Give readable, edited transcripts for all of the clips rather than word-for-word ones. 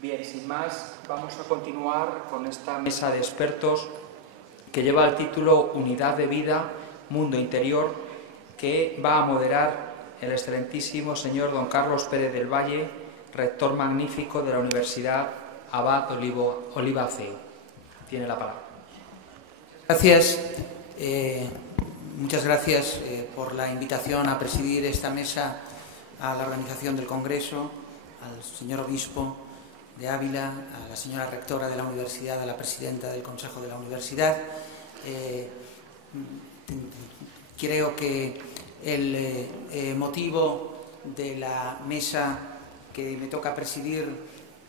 Bien, sin más, vamos a continuar con esta mesa de expertos que lleva el título Unidad de Vida, Mundo Interior, que va a moderar el excelentísimo señor don Carlos Pérez del Valle, rector magnífico de la Universidad Abad Oliba CEU. Tiene la palabra. Gracias. Muchas gracias por la invitación a presidir esta mesa a la organización del Congreso, al señor obispo de Ávila, a la señora rectora de la universidad, a la presidenta del Consejo de la Universidad. Creo que el motivo de la mesa que me toca presidir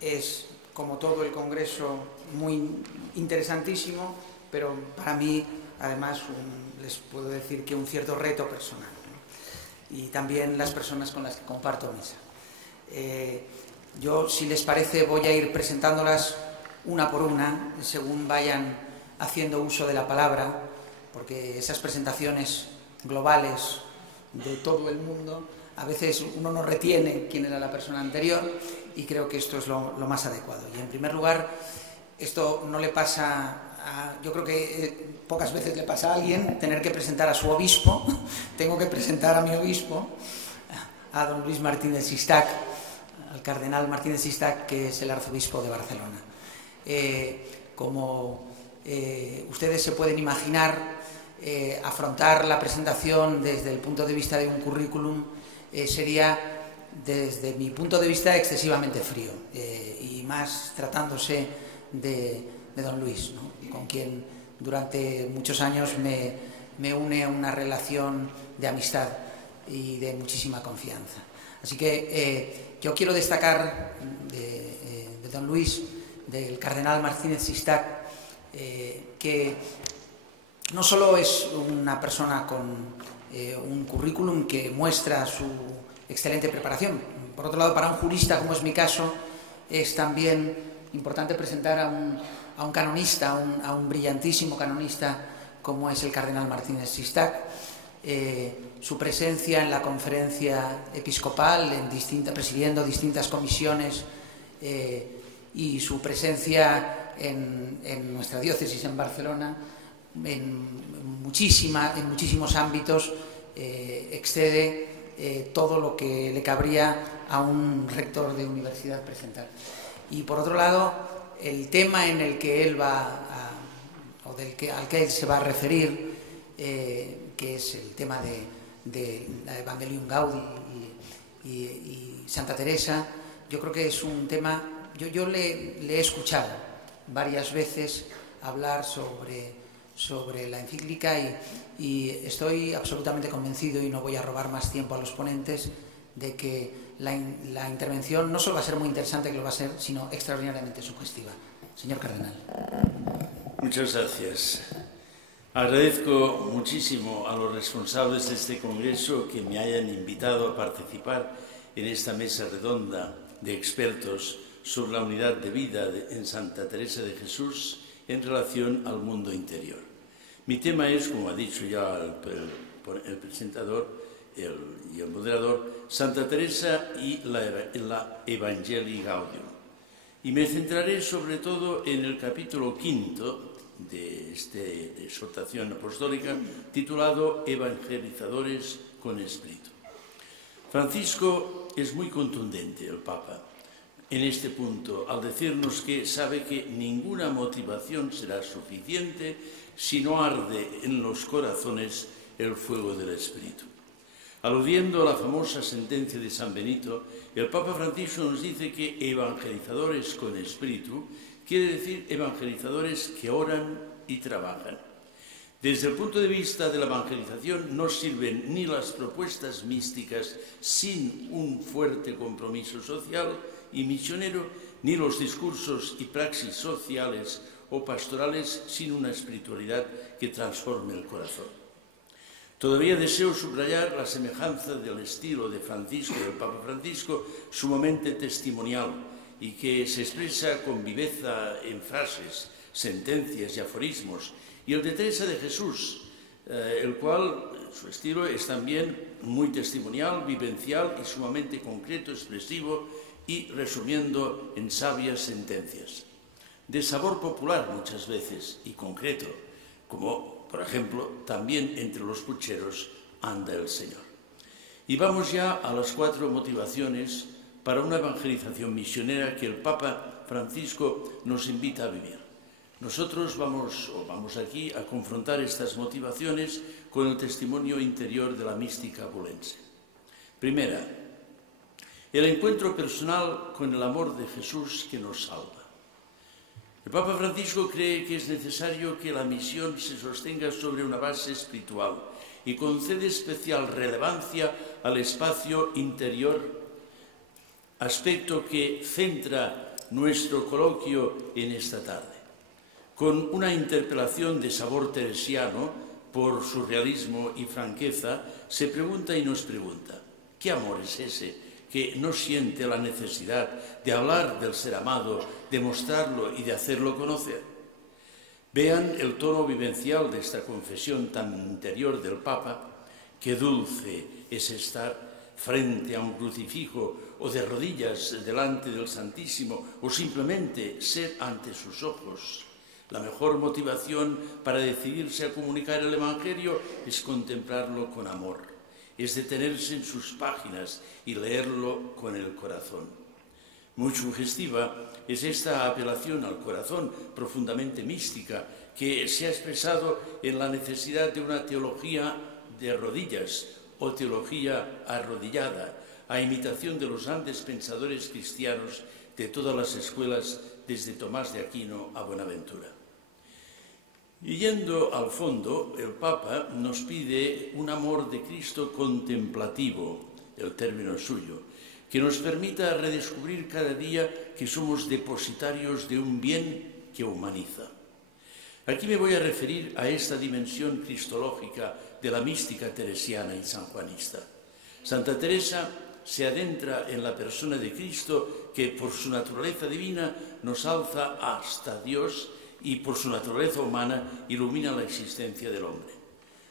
es, como todo el Congreso, muy interesantísimo, pero para mí, además, les puedo decir que un cierto reto personal, ¿no? Y también las personas con las que comparto mesa. Yo, si les parece, voy a ir presentándolas una por una, según vayan haciendo uso de la palabra, porque esas presentaciones globales de todo el mundo, a veces uno no retiene quién era la persona anterior, y creo que esto es lo más adecuado. Y en primer lugar, esto no le pasa yo creo que pocas veces le pasa a alguien tener que presentar a su obispo. Tengo que presentar a mi obispo, a don Luis Martínez Sistac, al cardenal Martínez Sistac, que es el arzobispo de Barcelona. Como ustedes se pueden imaginar, afrontar la presentación desde el punto de vista de un currículum sería, desde mi punto de vista, excesivamente frío, y más tratándose de don Luis, ¿no?, con quien durante muchos años me une una relación de amistad y de muchísima confianza. Así que yo quiero destacar de don Luis, del cardenal Martínez Sistac, que no solo es una persona con un currículum que muestra su excelente preparación. Por otro lado, para un jurista, como es mi caso, es también importante presentar a un canonista, a un brillantísimo canonista como es el cardenal Martínez Sistac. Su presencia en la conferencia episcopal, presidiendo distintas comisiones, y su presencia en nuestra diócesis en Barcelona, en muchísimos ámbitos, excede todo lo que le cabría a un rector de universidad presentar. Y por otro lado, el tema en el que él al que él se va a referir, que es el tema de Evangelium Gaudi y Santa Teresa, yo creo que es un tema. Yo le he escuchado varias veces hablar sobre la encíclica, y estoy absolutamente convencido, y no voy a robar más tiempo a los ponentes, de que la intervención no solo va a ser muy interesante, que lo va a ser, sino extraordinariamente sugestiva. Señor cardenal. Muchas gracias. Agradezco muchísimo a los responsables de este congreso que me hayan invitado a participar en esta mesa redonda de expertos sobre la unidad de vida en Santa Teresa de Jesús en relación al mundo interior. Mi tema es, como ha dicho ya el presentador y el moderador, Santa Teresa y la Evangelii Gaudium. Y me centraré sobre todo en el capítulo 5 de esta exhortación apostólica, titulado Evangelizadores con Espíritu. Francisco es muy contundente, el Papa, en este punto, al decirnos que sabe que ninguna motivación será suficiente si no arde en los corazones el fuego del Espíritu. Aludiendo a la famosa sentencia de San Benito, el Papa Francisco nos dice que evangelizadores con espíritu quiere decir evangelizadores que oran y trabajan. Desde el punto de vista de la evangelización no sirven ni las propuestas místicas sin un fuerte compromiso social y misionero, ni los discursos y praxis sociales o pastorales sin una espiritualidad que transforme el corazón. Todavía deseo subrayar la semejanza del estilo de Francisco, del Papa Francisco, sumamente testimonial, y que se expresa con viveza en frases, sentencias y aforismos, y el de Teresa de Jesús, el cual, su estilo es también muy testimonial, vivencial y sumamente concreto, expresivo y resumiendo en sabias sentencias, de sabor popular muchas veces y concreto, como por ejemplo también entre los pucheros anda el Señor. Y vamos ya a las 4 motivaciones para una evangelización misionera que el Papa Francisco nos invita a vivir. Nosotros vamos aquí a confrontar estas motivaciones con el testimonio interior de la mística abulense. Primera, el encuentro personal con el amor de Jesús que nos salva. El Papa Francisco cree que es necesario que la misión se sostenga sobre una base espiritual y concede especial relevancia al espacio interior, aspecto que centra nuestro coloquio en esta tarde. Con una interpelación de sabor teresiano, por su realismo y franqueza, se pregunta y nos pregunta, ¿qué amor es ese que no siente la necesidad de hablar del ser amado, de mostrarlo y de hacerlo conocer? Vean el tono vivencial de esta confesión tan interior del Papa. Qué dulce es estar frente a un crucifijo o de rodillas delante del Santísimo o simplemente ser ante sus ojos. La mejor motivación para decidirse a comunicar el Evangelio es contemplarlo con amor, es detenerse en sus páginas y leerlo con el corazón. Muy sugestiva es esta apelación al corazón profundamente mística que se ha expresado en la necesidad de una teología de rodillas o teología arrodillada, a imitación de los grandes pensadores cristianos de todas las escuelas, desde Tomás de Aquino a Buenaventura. Y yendo al fondo, el Papa nos pide un amor de Cristo contemplativo, el término suyo, que nos permita redescubrir cada día que somos depositarios de un bien que humaniza. Aquí me voy a referir a esta dimensión cristológica de la mística teresiana y sanjuanista. Santa Teresa se adentra en la persona de Cristo que por su naturaleza divina nos alza hasta Dios y por su naturaleza humana ilumina la existencia del hombre.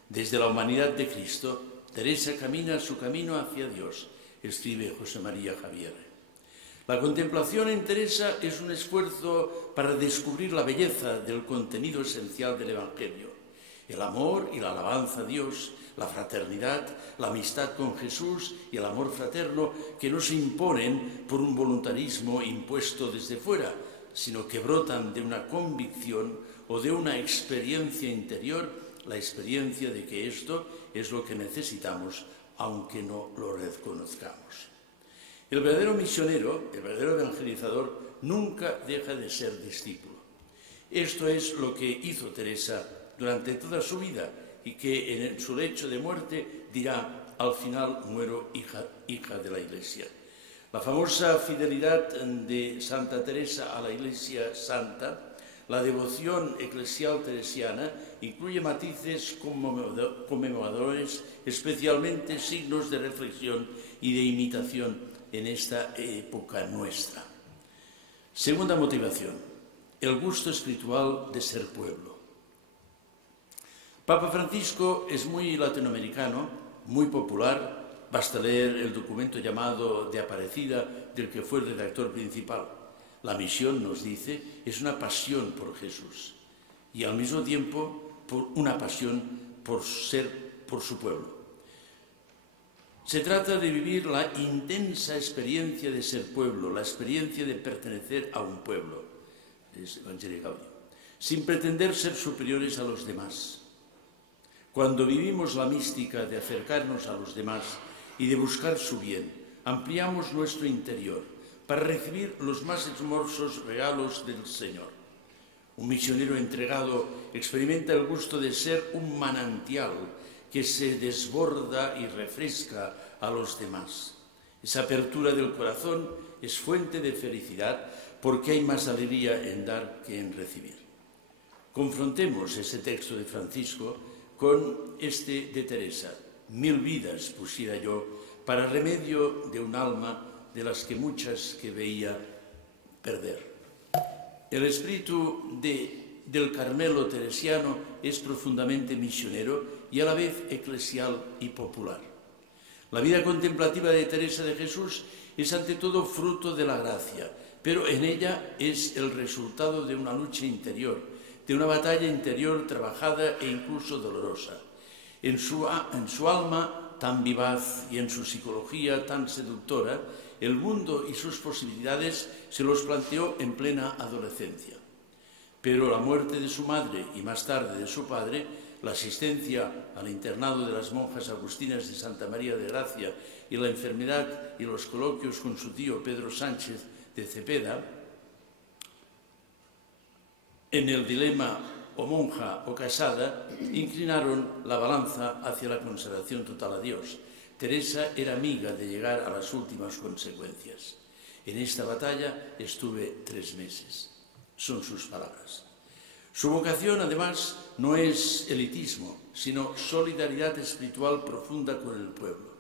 Desde la humanidad de Cristo, Teresa camina su camino hacia Dios, escribe José María Javier. La contemplación en Teresa es un esfuerzo para descubrir la belleza del contenido esencial del Evangelio. El amor y la alabanza a Dios, la fraternidad, la amistad con Jesús y el amor fraterno que no se imponen por un voluntarismo impuesto desde fuera, sino que brotan de una convicción o de una experiencia interior, la experiencia de que esto es lo que necesitamos, aunque no lo reconozcamos. El verdadero misionero, el verdadero evangelizador, nunca deja de ser discípulo. Esto es lo que hizo Teresa durante toda su vida y que en su lecho de muerte dirá: al final muero hija de la Iglesia. La famosa fidelidad de Santa Teresa a la Iglesia Santa, la devoción eclesial teresiana, incluye matices conmovedores, especialmente signos de reflexión y de imitación en esta época nuestra. Segunda motivación, el gusto espiritual de ser pueblo. Papa Francisco es muy latinoamericano, muy popular. Basta leer el documento llamado de Aparecida, del que fue el redactor principal. La misión, nos dice, es una pasión por Jesús y al mismo tiempo una pasión por su pueblo. Se trata de vivir la intensa experiencia de ser pueblo, la experiencia de pertenecer a un pueblo, es Evangelii Gaudium, sin pretender ser superiores a los demás. Cuando vivimos la mística de acercarnos a los demás y de buscar su bien, ampliamos nuestro interior para recibir los más hermosos regalos del Señor. Un misionero entregado experimenta el gusto de ser un manantial que se desborda y refresca a los demás. Esa apertura del corazón es fuente de felicidad porque hay más alegría en dar que en recibir. Confrontemos ese texto de Francisco con este de Teresa. 1000 vidas pusiera yo para remedio de un alma de las que muchas que veía perder. El espíritu del Carmelo teresiano es profundamente misionero y a la vez eclesial y popular. La vida contemplativa de Teresa de Jesús es ante todo fruto de la gracia, pero en ella es el resultado de una lucha interior, de una batalla interior trabajada e incluso dolorosa. En su alma tan vivaz y en su psicología tan seductora, el mundo y sus posibilidades se los planteó en plena adolescencia. Pero la muerte de su madre y más tarde de su padre, la asistencia al internado de las monjas agustinas de Santa María de Gracia y la enfermedad y los coloquios con su tío Pedro Sánchez de Cepeda, en el dilema o monja o casada, inclinaron la balanza hacia la consagración total a Dios. Teresa era amiga de llegar a las últimas consecuencias. En esta batalla estuve 3 meses. Son sus palabras. Su vocación, además, no es elitismo, sino solidaridad espiritual profunda con el pueblo.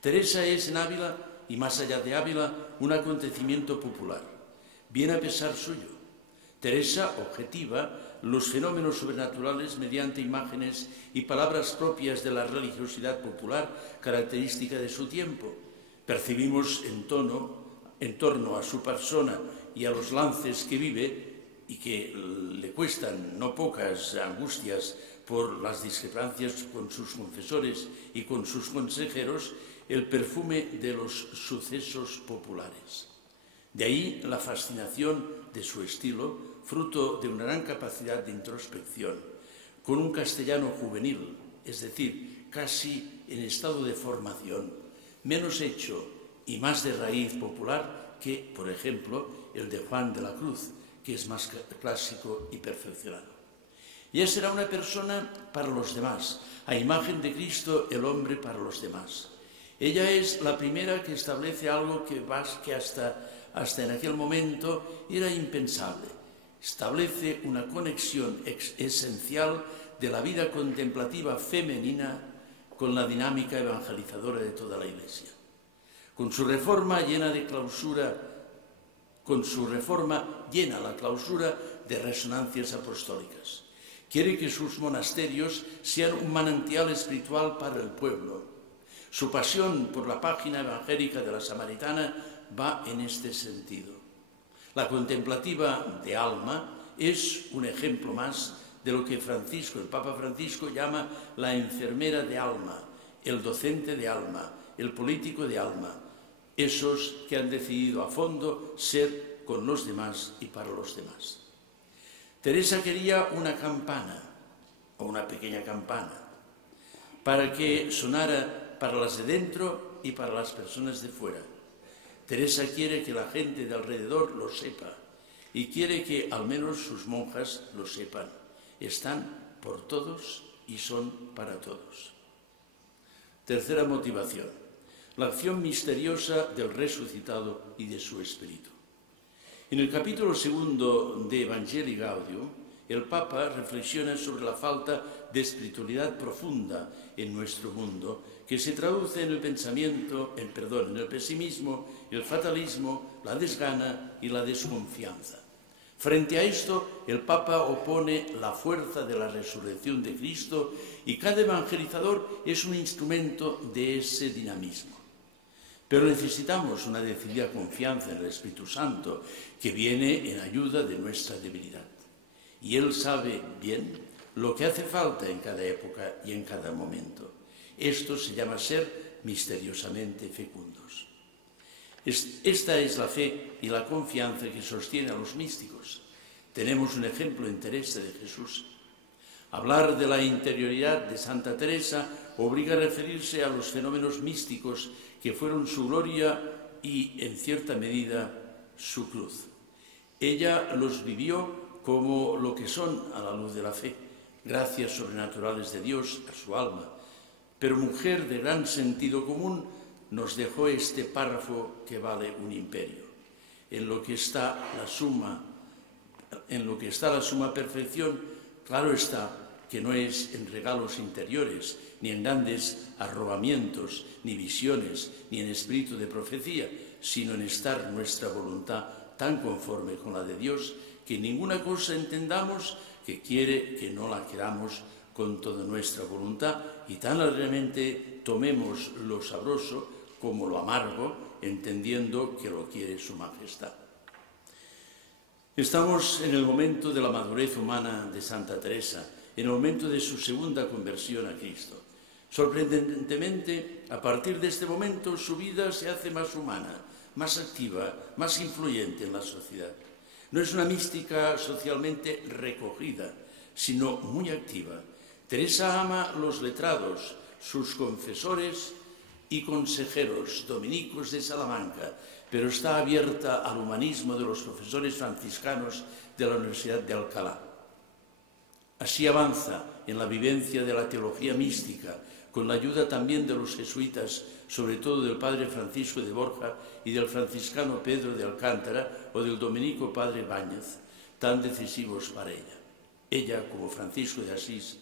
Teresa es en Ávila, y más allá de Ávila, un acontecimiento popular. Viene a pesar suyo. Teresa objetiva los fenómenos sobrenaturales mediante imágenes y palabras propias de la religiosidad popular, característica de su tiempo. Percibimos en torno a su persona y a los lances que vive, y que le cuestan no pocas angustias por las discrepancias con sus confesores y con sus consejeros, el perfume de los sucesos populares. De ahí la fascinación de su estilo, fruto de una gran capacidad de introspección, con un castellano juvenil, es decir, casi en estado de formación, menos hecho y más de raíz popular que, por ejemplo, el de Juan de la Cruz, que es más clásico y perfeccionado. Ella será una persona para los demás, a imagen de Cristo, el hombre para los demás. Ella es la primera que establece algo que hasta en aquel momento era impensable. Establece una conexión esencial de la vida contemplativa femenina con la dinámica evangelizadora de toda la Iglesia. Con su reforma llena la clausura de resonancias apostólicas. Quiere que sus monasterios sean un manantial espiritual para el pueblo. Su pasión por la página evangélica de la Samaritana va en este sentido. La contemplativa de alma es un ejemplo más de lo que el Papa Francisco llama la enfermera de alma, el docente de alma, el político de alma, esos que han decidido a fondo ser con los demás y para los demás. Teresa quería una campana, o una pequeña campana, para que sonara para las de dentro y para las personas de fuera. Teresa quiere que la gente de alrededor lo sepa y quiere que al menos sus monjas lo sepan. Están por todos y son para todos. Tercera motivación, la acción misteriosa del resucitado y de su espíritu. En el capítulo 2 de Evangelii Gaudium, el Papa reflexiona sobre la falta de espiritualidad profunda en nuestro mundo, que se traduce en el en el pesimismo, el fatalismo, la desgana y la desconfianza. Frente a esto, el Papa opone la fuerza de la resurrección de Cristo y cada evangelizador es un instrumento de ese dinamismo. Pero necesitamos una decidida confianza en el Espíritu Santo, que viene en ayuda de nuestra debilidad. Y Él sabe bien lo que hace falta en cada época y en cada momento. Esto se llama ser misteriosamente fecundos. Esta es la fe y la confianza que sostiene a los místicos. Tenemos un ejemplo en Teresa de Jesús. Hablar de la interioridad de Santa Teresa obliga a referirse a los fenómenos místicos que fueron su gloria y, en cierta medida, su cruz. Ella los vivió como lo que son a la luz de la fe, gracias sobrenaturales de Dios a su alma. Pero mujer de gran sentido común, nos dejó este párrafo que vale un imperio. En lo que está la suma perfección, claro está que no es en regalos interiores, ni en grandes arrobamientos, ni visiones, ni en espíritu de profecía, sino en estar nuestra voluntad tan conforme con la de Dios, que ninguna cosa entendamos que quiere que no la queramos con toda nuestra voluntad y tan alegremente tomemos lo sabroso como lo amargo entendiendo que lo quiere su majestad. Estamos en el momento de la madurez humana de Santa Teresa, en el momento de su segunda conversión a Cristo. Sorprendentemente, a partir de este momento, su vida se hace más humana, más activa, más influyente en la sociedad. No es una mística socialmente recogida, sino muy activa. Teresa ama los letrados, sus confesores y consejeros dominicos de Salamanca, pero está abierta al humanismo de los profesores franciscanos de la Universidad de Alcalá. Así avanza en la vivencia de la teología mística, con la ayuda también de los jesuitas, sobre todo del padre Francisco de Borja y del franciscano Pedro de Alcántara o del dominico padre Báñez, tan decisivos para ella. Ella, como Francisco de Asís,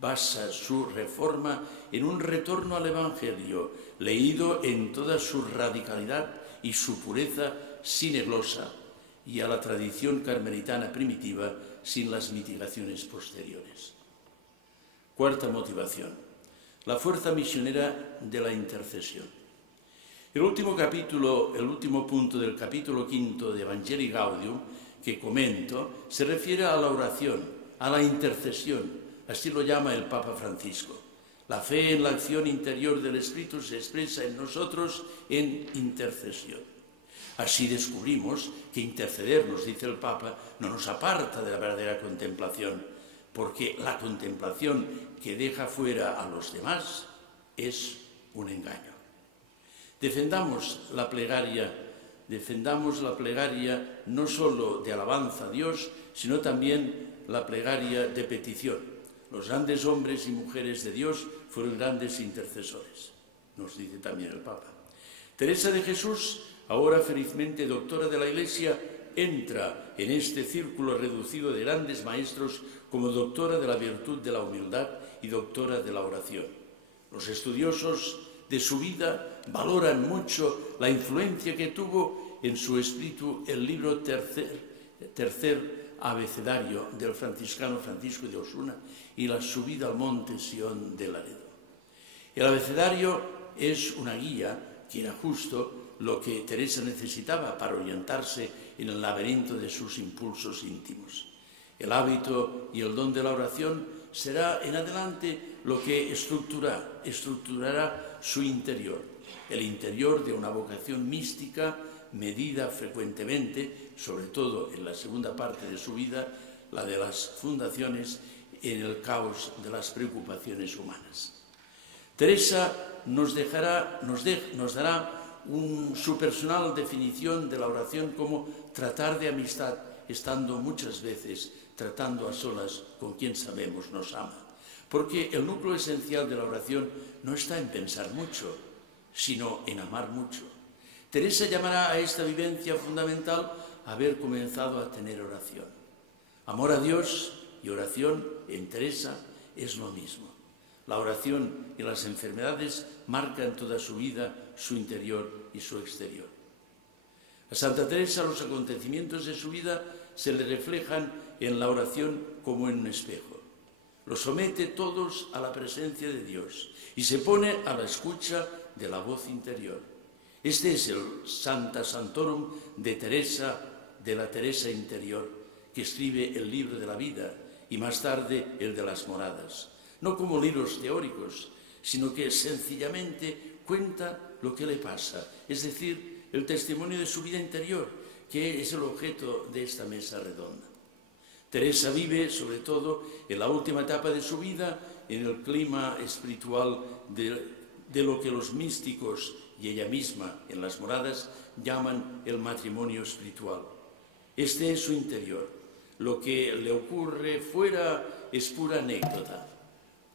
basa su reforma en un retorno al Evangelio, leído en toda su radicalidad y su pureza sin eglosa, y a la tradición carmelitana primitiva sin las mitigaciones posteriores. Cuarta motivación: la fuerza misionera de la intercesión. El último punto del capítulo 5 de Evangelii Gaudium que comento se refiere a la oración, a la intercesión, así lo llama el Papa Francisco. La fe en la acción interior del Espíritu se expresa en nosotros en intercesión. Así descubrimos que interceder, nos dice el Papa, no nos aparta de la verdadera contemplación, porque la contemplación que deja fuera a los demás es un engaño. Defendamos la plegaria no solo de alabanza a Dios, sino también la plegaria de petición. Los grandes hombres y mujeres de Dios fueron grandes intercesores, nos dice también el Papa. Teresa de Jesús, ahora felizmente doctora de la Iglesia, entra en este círculo reducido de grandes maestros como doctora de la virtud de la humildad y doctora de la oración. Los estudiosos de su vida valoran mucho la influencia que tuvo en su espíritu el libro tercer abecedario del franciscano Francisco de Osuna y la subida al monte Sión de Laredo. El abecedario es una guía que era justo lo que Teresa necesitaba para orientarse en el laberinto de sus impulsos íntimos. El hábito y el don de la oración será en adelante lo que estructurará su interior, el interior de una vocación mística medida frecuentemente, sobre todo en la segunda parte de su vida, la de las fundaciones, en el caos de las preocupaciones humanas. Teresa nos dará su personal definición de la oración como tratar de amistad, estando muchas veces tratando a solas con quien sabemos nos ama. Porque el núcleo esencial de la oración no está en pensar mucho, sino en amar mucho. Teresa llamará a esta vivencia fundamental haber comenzado a tener oración. Amor a Dios y oración en Teresa es lo mismo. La oración y las enfermedades marcan toda su vida, su interior y su exterior. A Santa Teresa los acontecimientos de su vida se le reflejan en la oración como en un espejo. Los somete todos a la presencia de Dios y se pone a la escucha de la voz interior. Este es el Santa Santorum de la Teresa interior, que escribe el libro de la vida y más tarde el de las moradas. No como libros teóricos, sino que sencillamente cuenta lo que le pasa, es decir, el testimonio de su vida interior, que es el objeto de esta mesa redonda. Teresa vive, sobre todo, en la última etapa de su vida, en el clima espiritual de lo que los místicos y ella misma en las moradas llaman el matrimonio espiritual. Este es su interior. Lo que le ocurre fuera es pura anécdota,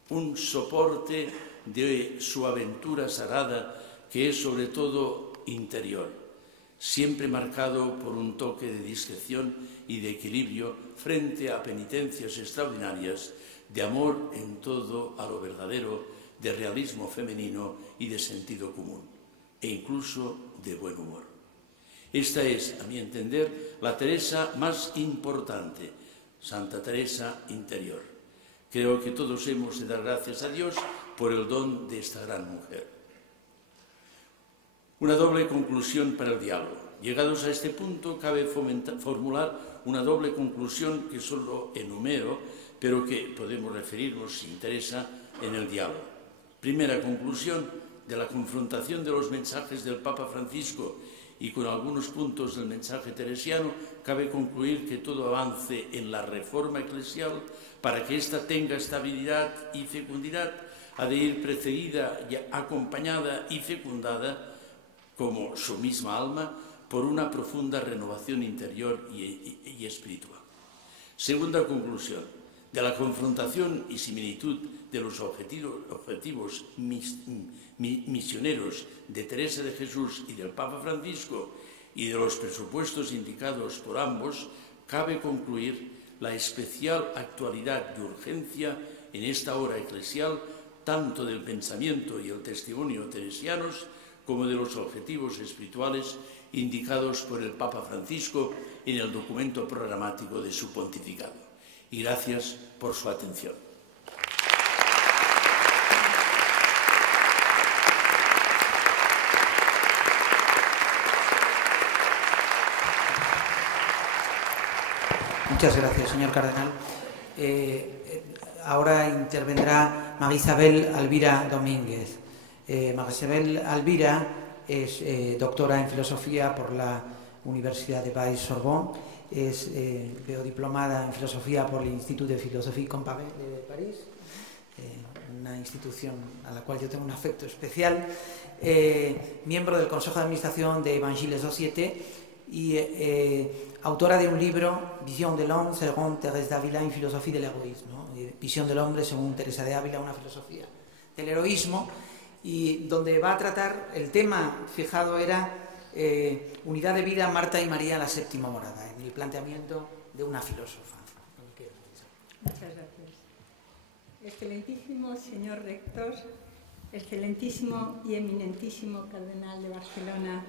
un soporte de su aventura sagrada que es sobre todo interior, siempre marcado por un toque de discreción y de equilibrio frente a penitencias extraordinarias, de amor en todo a lo verdadero, de realismo femenino y de sentido común, e incluso de buen humor. Esta es, a mi entender, la Teresa más importante, Santa Teresa interior. Creo que todos hemos de dar gracias a Dios por el don de esta gran mujer. Una doble conclusión para el diálogo. Llegados a este punto, cabe formular una doble conclusión que solo enumero, pero que podemos referirnos, si interesa, en el diálogo. Primera conclusión: de la confrontación de los mensajes del Papa Francisco y con algunos puntos del mensaje teresiano, cabe concluir que todo avance en la reforma eclesial, para que ésta tenga estabilidad y fecundidad, ha de ir precedida, acompañada y fecundada, como su misma alma, por una profunda renovación interior y espiritual. Segunda conclusión: de la confrontación y similitud de los objetivos misioneros de Teresa de Jesús y del Papa Francisco y de los presupuestos indicados por ambos, cabe concluir la especial actualidad y urgencia en esta hora eclesial tanto del pensamiento y el testimonio teresianos como de los objetivos espirituales indicados por el Papa Francisco en el documento programático de su pontificado. Y gracias por su atención. Muchas gracias, señor cardenal. Ahora intervendrá María Isabel Alvira Domínguez. María Isabel Alvira es doctora en filosofía por la Universidad de París-Sorbonne, es diplomada en filosofía por el Institut de Philosophie Comparée de París, una institución a la cual yo tengo un afecto especial, miembro del Consejo de Administración de Evangile Société y autora de un libro, Vision de l'homme según Thérèse d'Ávila, en filosofía del egoísmo, Visión del hombre según Teresa de Ávila, una filosofía del heroísmo, y donde va a tratar el tema fijado era unidad de vida, Marta y María, la séptima morada, en el planteamiento de una filósofa. Muchas gracias. Excelentísimo señor rector, excelentísimo y eminentísimo cardenal de Barcelona,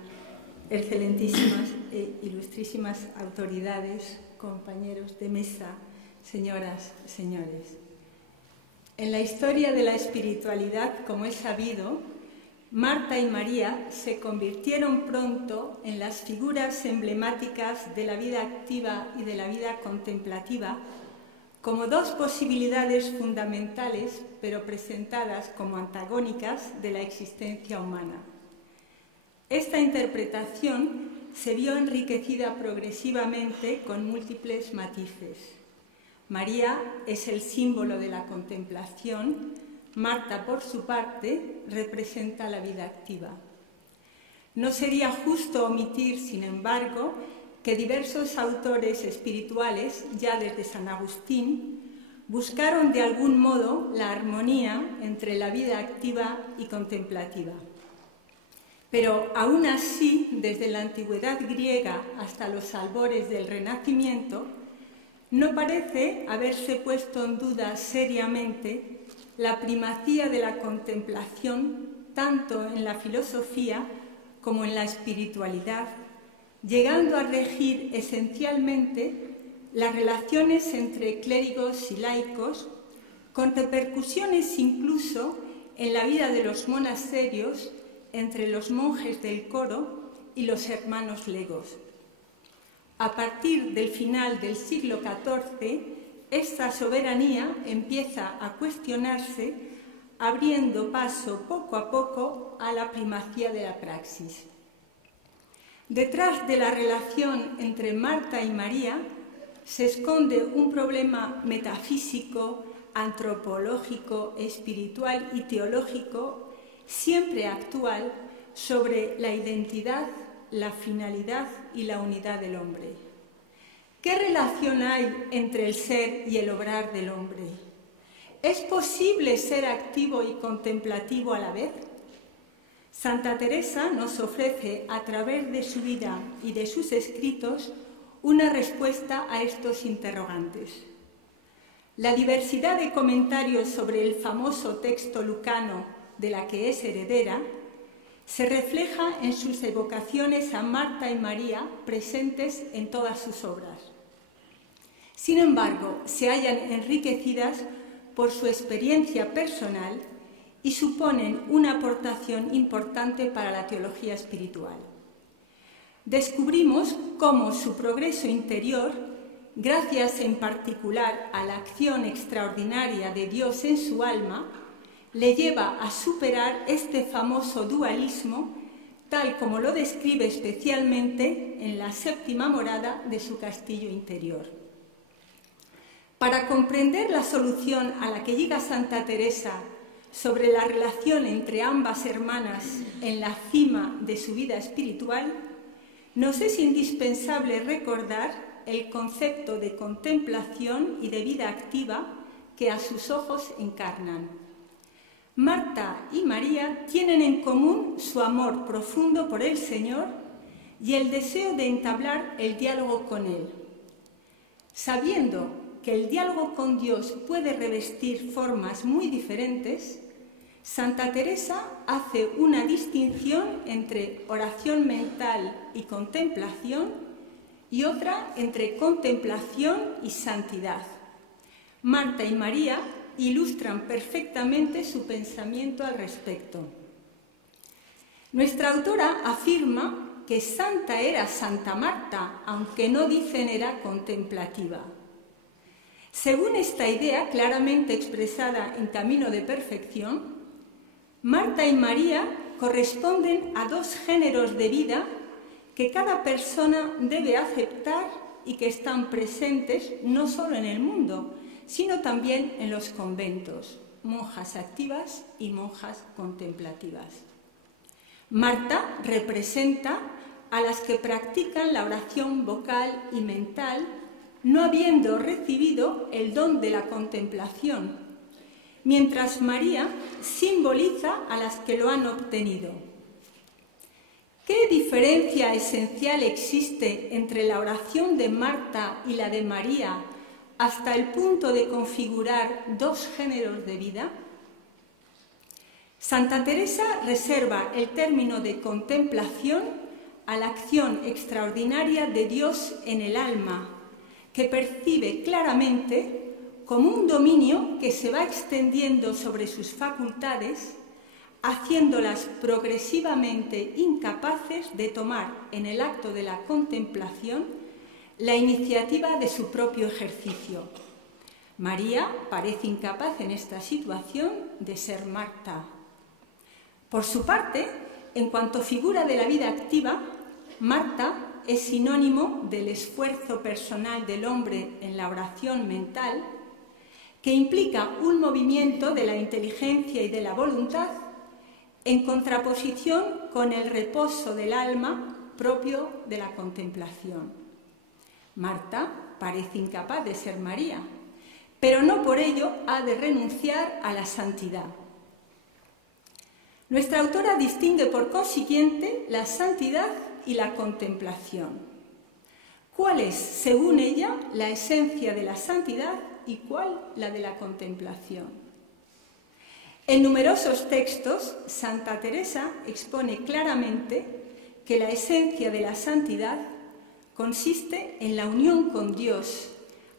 excelentísimas e ilustrísimas autoridades, compañeros de mesa, señoras, señores. En la historia de la espiritualidad, como es sabido, Marta y María se convirtieron pronto en las figuras emblemáticas de la vida activa y de la vida contemplativa, como dos posibilidades fundamentales, pero presentadas como antagónicas de la existencia humana. Esta interpretación se vio enriquecida progresivamente con múltiples matices. María es el símbolo de la contemplación, Marta, por su parte, representa la vida activa. No sería justo omitir, sin embargo, que diversos autores espirituales, ya desde San Agustín, buscaron de algún modo la armonía entre la vida activa y contemplativa. Pero aún así, desde la antigüedad griega hasta los albores del Renacimiento, no parece haberse puesto en duda seriamente la primacía de la contemplación tanto en la filosofía como en la espiritualidad, llegando a regir esencialmente las relaciones entre clérigos y laicos, con repercusiones incluso en la vida de los monasterios entre los monjes del coro y los hermanos legos. A partir del final del siglo XIV, esta soberanía empieza a cuestionarse, abriendo paso poco a poco a la primacía de la praxis. Detrás de la relación entre Marta y María se esconde un problema metafísico, antropológico, espiritual y teológico, siempre actual, sobre la identidad, la finalidad y la unidad del hombre. ¿Qué relación hay entre el ser y el obrar del hombre? ¿Es posible ser activo y contemplativo a la vez? Santa Teresa nos ofrece, a través de su vida y de sus escritos, una respuesta a estos interrogantes. La diversidad de comentarios sobre el famoso texto lucano de la que es heredera se refleja en sus evocaciones a Marta y María presentes en todas sus obras. Sin embargo, se hallan enriquecidas por su experiencia personal y suponen una aportación importante para la teología espiritual. Descubrimos cómo su progreso interior, gracias en particular a la acción extraordinaria de Dios en su alma, le lleva a superar este famoso dualismo, tal como lo describe especialmente en la 7ª morada de su castillo interior. Para comprender la solución a la que llega Santa Teresa sobre la relación entre ambas hermanas en la cima de su vida espiritual, nos es indispensable recordar el concepto de contemplación y de vida activa que a sus ojos encarnan. Marta y María tienen en común su amor profundo por el Señor y el deseo de entablar el diálogo con Él. Sabiendo que el diálogo con Dios puede revestir formas muy diferentes, Santa Teresa hace una distinción entre oración mental y contemplación y otra entre contemplación y santidad. Marta y María ilustran perfectamente su pensamiento al respecto. Nuestra autora afirma que santa era Santa Marta, aunque no dicen era contemplativa. Según esta idea claramente expresada en Camino de Perfección, Marta y María corresponden a dos géneros de vida que cada persona debe aceptar y que están presentes no solo en el mundo, sino también en los conventos, monjas activas y monjas contemplativas. Marta representa a las que practican la oración vocal y mental, no habiendo recibido el don de la contemplación, mientras María simboliza a las que lo han obtenido. ¿Qué diferencia esencial existe entre la oración de Marta y la de María hasta el punto de configurar dos géneros de vida? Santa Teresa reserva el término de contemplación a la acción extraordinaria de Dios en el alma, que percibe claramente como un dominio que se va extendiendo sobre sus facultades, haciéndolas progresivamente incapaces de tomar en el acto de la contemplación la iniciativa de su propio ejercicio. María parece incapaz en esta situación de ser Marta. Por su parte, en cuanto figura de la vida activa, Marta es sinónimo del esfuerzo personal del hombre en la oración mental, que implica un movimiento de la inteligencia y de la voluntad, en contraposición con el reposo del alma propio de la contemplación. Marta parece incapaz de ser María, pero no por ello ha de renunciar a la santidad. Nuestra autora distingue por consiguiente la santidad y la contemplación. ¿Cuál es, según ella, la esencia de la santidad y cuál la de la contemplación? En numerosos textos, Santa Teresa expone claramente que la esencia de la santidad consiste en la unión con Dios,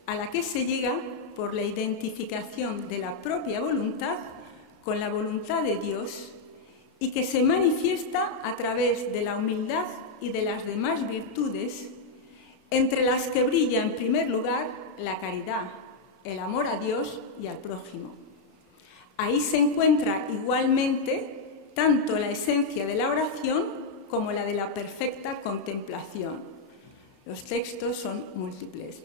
a la que se llega por la identificación de la propia voluntad con la voluntad de Dios y que se manifiesta a través de la humildad y de las demás virtudes, entre las que brilla en primer lugar la caridad, el amor a Dios y al prójimo. Ahí se encuentra igualmente tanto la esencia de la oración como la de la perfecta contemplación. Los textos son múltiples.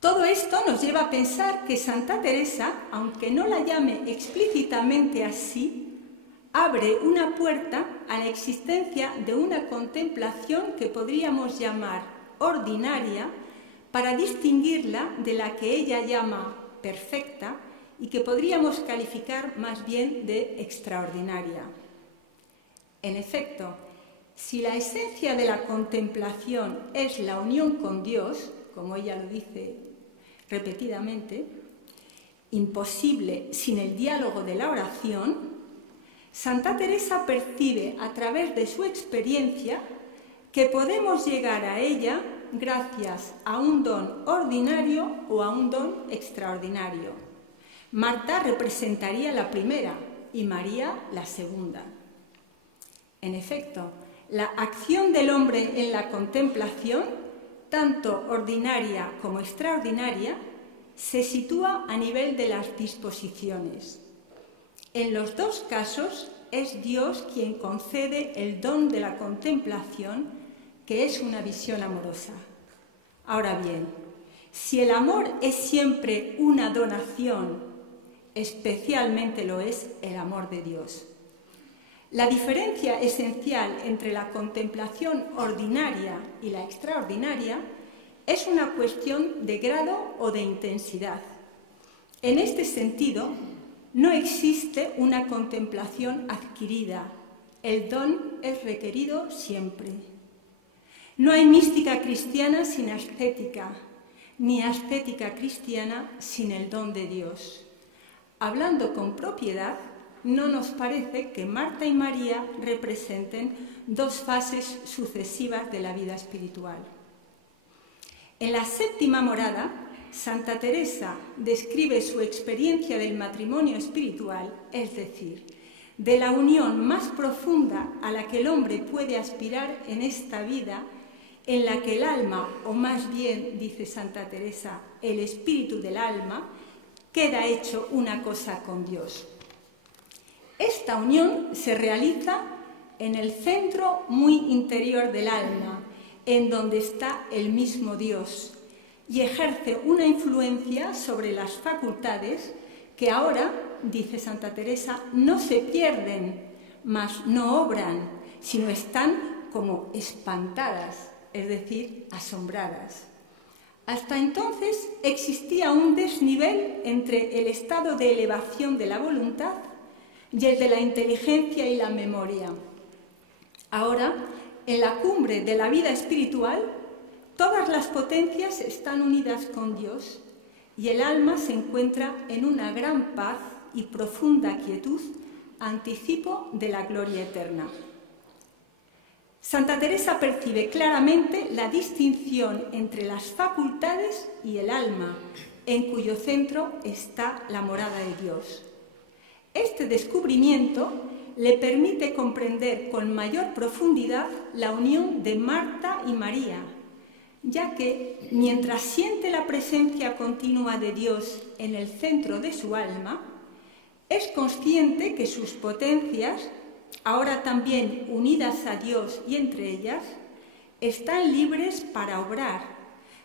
Todo esto nos lleva a pensar que Santa Teresa, aunque no la llame explícitamente así, abre una puerta a la existencia de una contemplación que podríamos llamar ordinaria para distinguirla de la que ella llama perfecta y que podríamos calificar más bien de extraordinaria. En efecto, si la esencia de la contemplación es la unión con Dios, como ella lo dice repetidamente, imposible sin el diálogo de la oración, Santa Teresa percibe a través de su experiencia que podemos llegar a ella gracias a un don ordinario o a un don extraordinario. Marta representaría la primera y María la segunda. En efecto, la acción del hombre en la contemplación, tanto ordinaria como extraordinaria, se sitúa a nivel de las disposiciones. En los dos casos es Dios quien concede el don de la contemplación, que es una visión amorosa. Ahora bien, si el amor es siempre una donación, especialmente lo es el amor de Dios. La diferencia esencial entre la contemplación ordinaria y la extraordinaria es una cuestión de grado o de intensidad. En este sentido, no existe una contemplación adquirida. El don es requerido siempre. No hay mística cristiana sin ascética, ni ascética cristiana sin el don de Dios. Hablando con propiedad, no nos parece que Marta y María representen dos fases sucesivas de la vida espiritual. En la séptima morada, Santa Teresa describe su experiencia del matrimonio espiritual, es decir, de la unión más profunda a la que el hombre puede aspirar en esta vida, en la que el alma, o más bien, dice Santa Teresa, el espíritu del alma, queda hecho una cosa con Dios. Esta unión se realiza en el centro muy interior del alma, en donde está el mismo Dios, y ejerce una influencia sobre las facultades que ahora, dice Santa Teresa, no se pierden, mas no obran, sino están como espantadas, es decir, asombradas. Hasta entonces existía un desnivel entre el estado de elevación de la voluntad y el de la inteligencia y la memoria. Ahora, en la cumbre de la vida espiritual, todas las potencias están unidas con Dios y el alma se encuentra en una gran paz y profunda quietud, anticipo de la gloria eterna. Santa Teresa percibe claramente la distinción entre las facultades y el alma, en cuyo centro está la morada de Dios. Este descubrimiento le permite comprender con mayor profundidad la unión de Marta y María, ya que mientras siente la presencia continua de Dios en el centro de su alma, es consciente que sus potencias, ahora también unidas a Dios y entre ellas, están libres para obrar,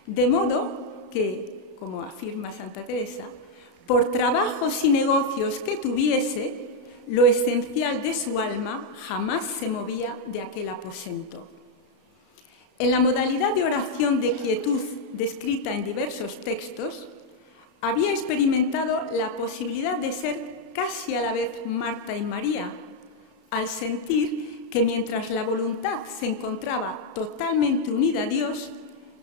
de modo que, como afirma Santa Teresa, por trabajos y negocios que tuviese, lo esencial de su alma jamás se movía de aquel aposento. En la modalidad de oración de quietud descrita en diversos textos, había experimentado la posibilidad de ser casi a la vez Marta y María, al sentir que mientras la voluntad se encontraba totalmente unida a Dios,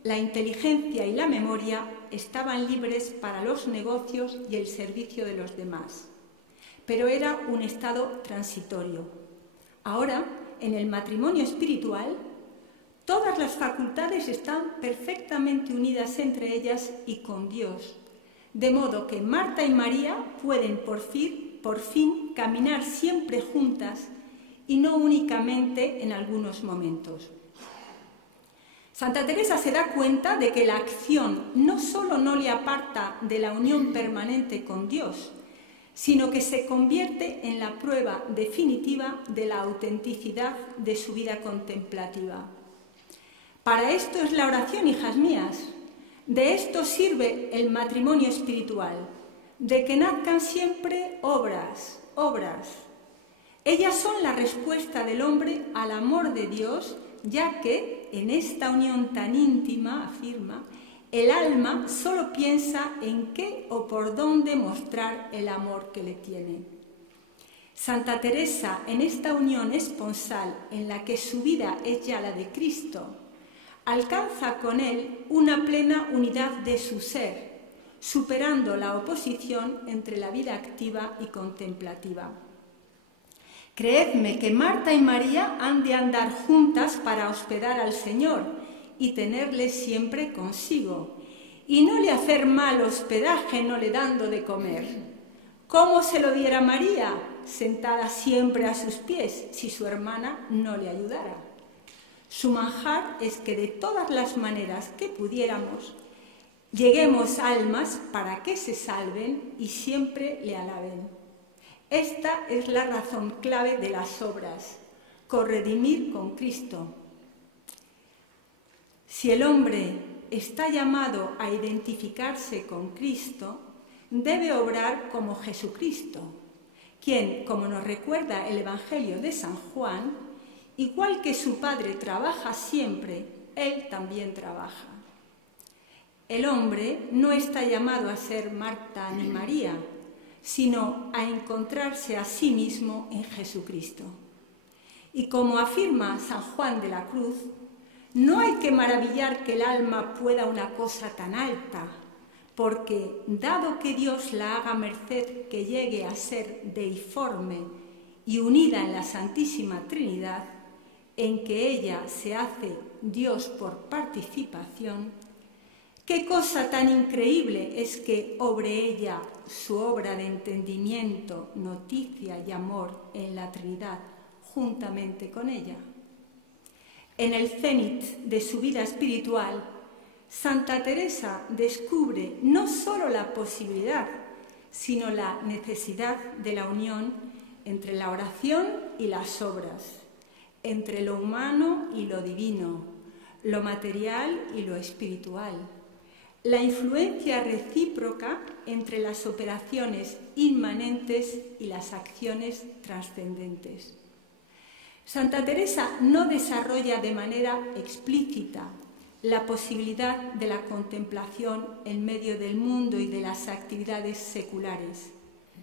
la inteligencia y la memoria estaban libres para los negocios y el servicio de los demás. Pero era un estado transitorio. Ahora, en el matrimonio espiritual, todas las facultades están perfectamente unidas entre ellas y con Dios, de modo que Marta y María pueden por fin caminar siempre juntas y no únicamente en algunos momentos. Santa Teresa se da cuenta de que la acción no solo no le aparta de la unión permanente con Dios, sino que se convierte en la prueba definitiva de la autenticidad de su vida contemplativa. Para esto es la oración, hijas mías. De esto sirve el matrimonio espiritual, de que nazcan siempre obras. Ellas son la respuesta del hombre al amor de Dios, ya que en esta unión tan íntima, afirma, el alma solo piensa en qué o por dónde mostrar el amor que le tiene. Santa Teresa, en esta unión esponsal en la que su vida es ya la de Cristo, alcanza con él una plena unidad de su ser, superando la oposición entre la vida activa y contemplativa. Creedme que Marta y María han de andar juntas para hospedar al Señor y tenerle siempre consigo, y no le hacer mal hospedaje no le dando de comer. ¿Cómo se lo diera María, sentada siempre a sus pies, si su hermana no le ayudara? Su manjar es que de todas las maneras que pudiéramos, lleguemos almas para que se salven y siempre le alaben. Esta es la razón clave de las obras, corredimir con Cristo. Si el hombre está llamado a identificarse con Cristo, debe obrar como Jesucristo, quien, como nos recuerda el Evangelio de San Juan, igual que su Padre trabaja siempre, él también trabaja. El hombre no está llamado a ser Marta ni María, sino a encontrarse a sí mismo en Jesucristo. Y como afirma San Juan de la Cruz, no hay que maravillar que el alma pueda una cosa tan alta, porque dado que Dios la haga merced que llegue a ser deiforme y unida en la Santísima Trinidad, en que ella se hace Dios por participación, qué cosa tan increíble es que obre ella su obra de entendimiento, noticia y amor en la Trinidad juntamente con ella. En el cenit de su vida espiritual, Santa Teresa descubre no solo la posibilidad, sino la necesidad de la unión entre la oración y las obras, entre lo humano y lo divino, lo material y lo espiritual, la influencia recíproca entre las operaciones inmanentes y las acciones trascendentes. Santa Teresa no desarrolla de manera explícita la posibilidad de la contemplación en medio del mundo y de las actividades seculares.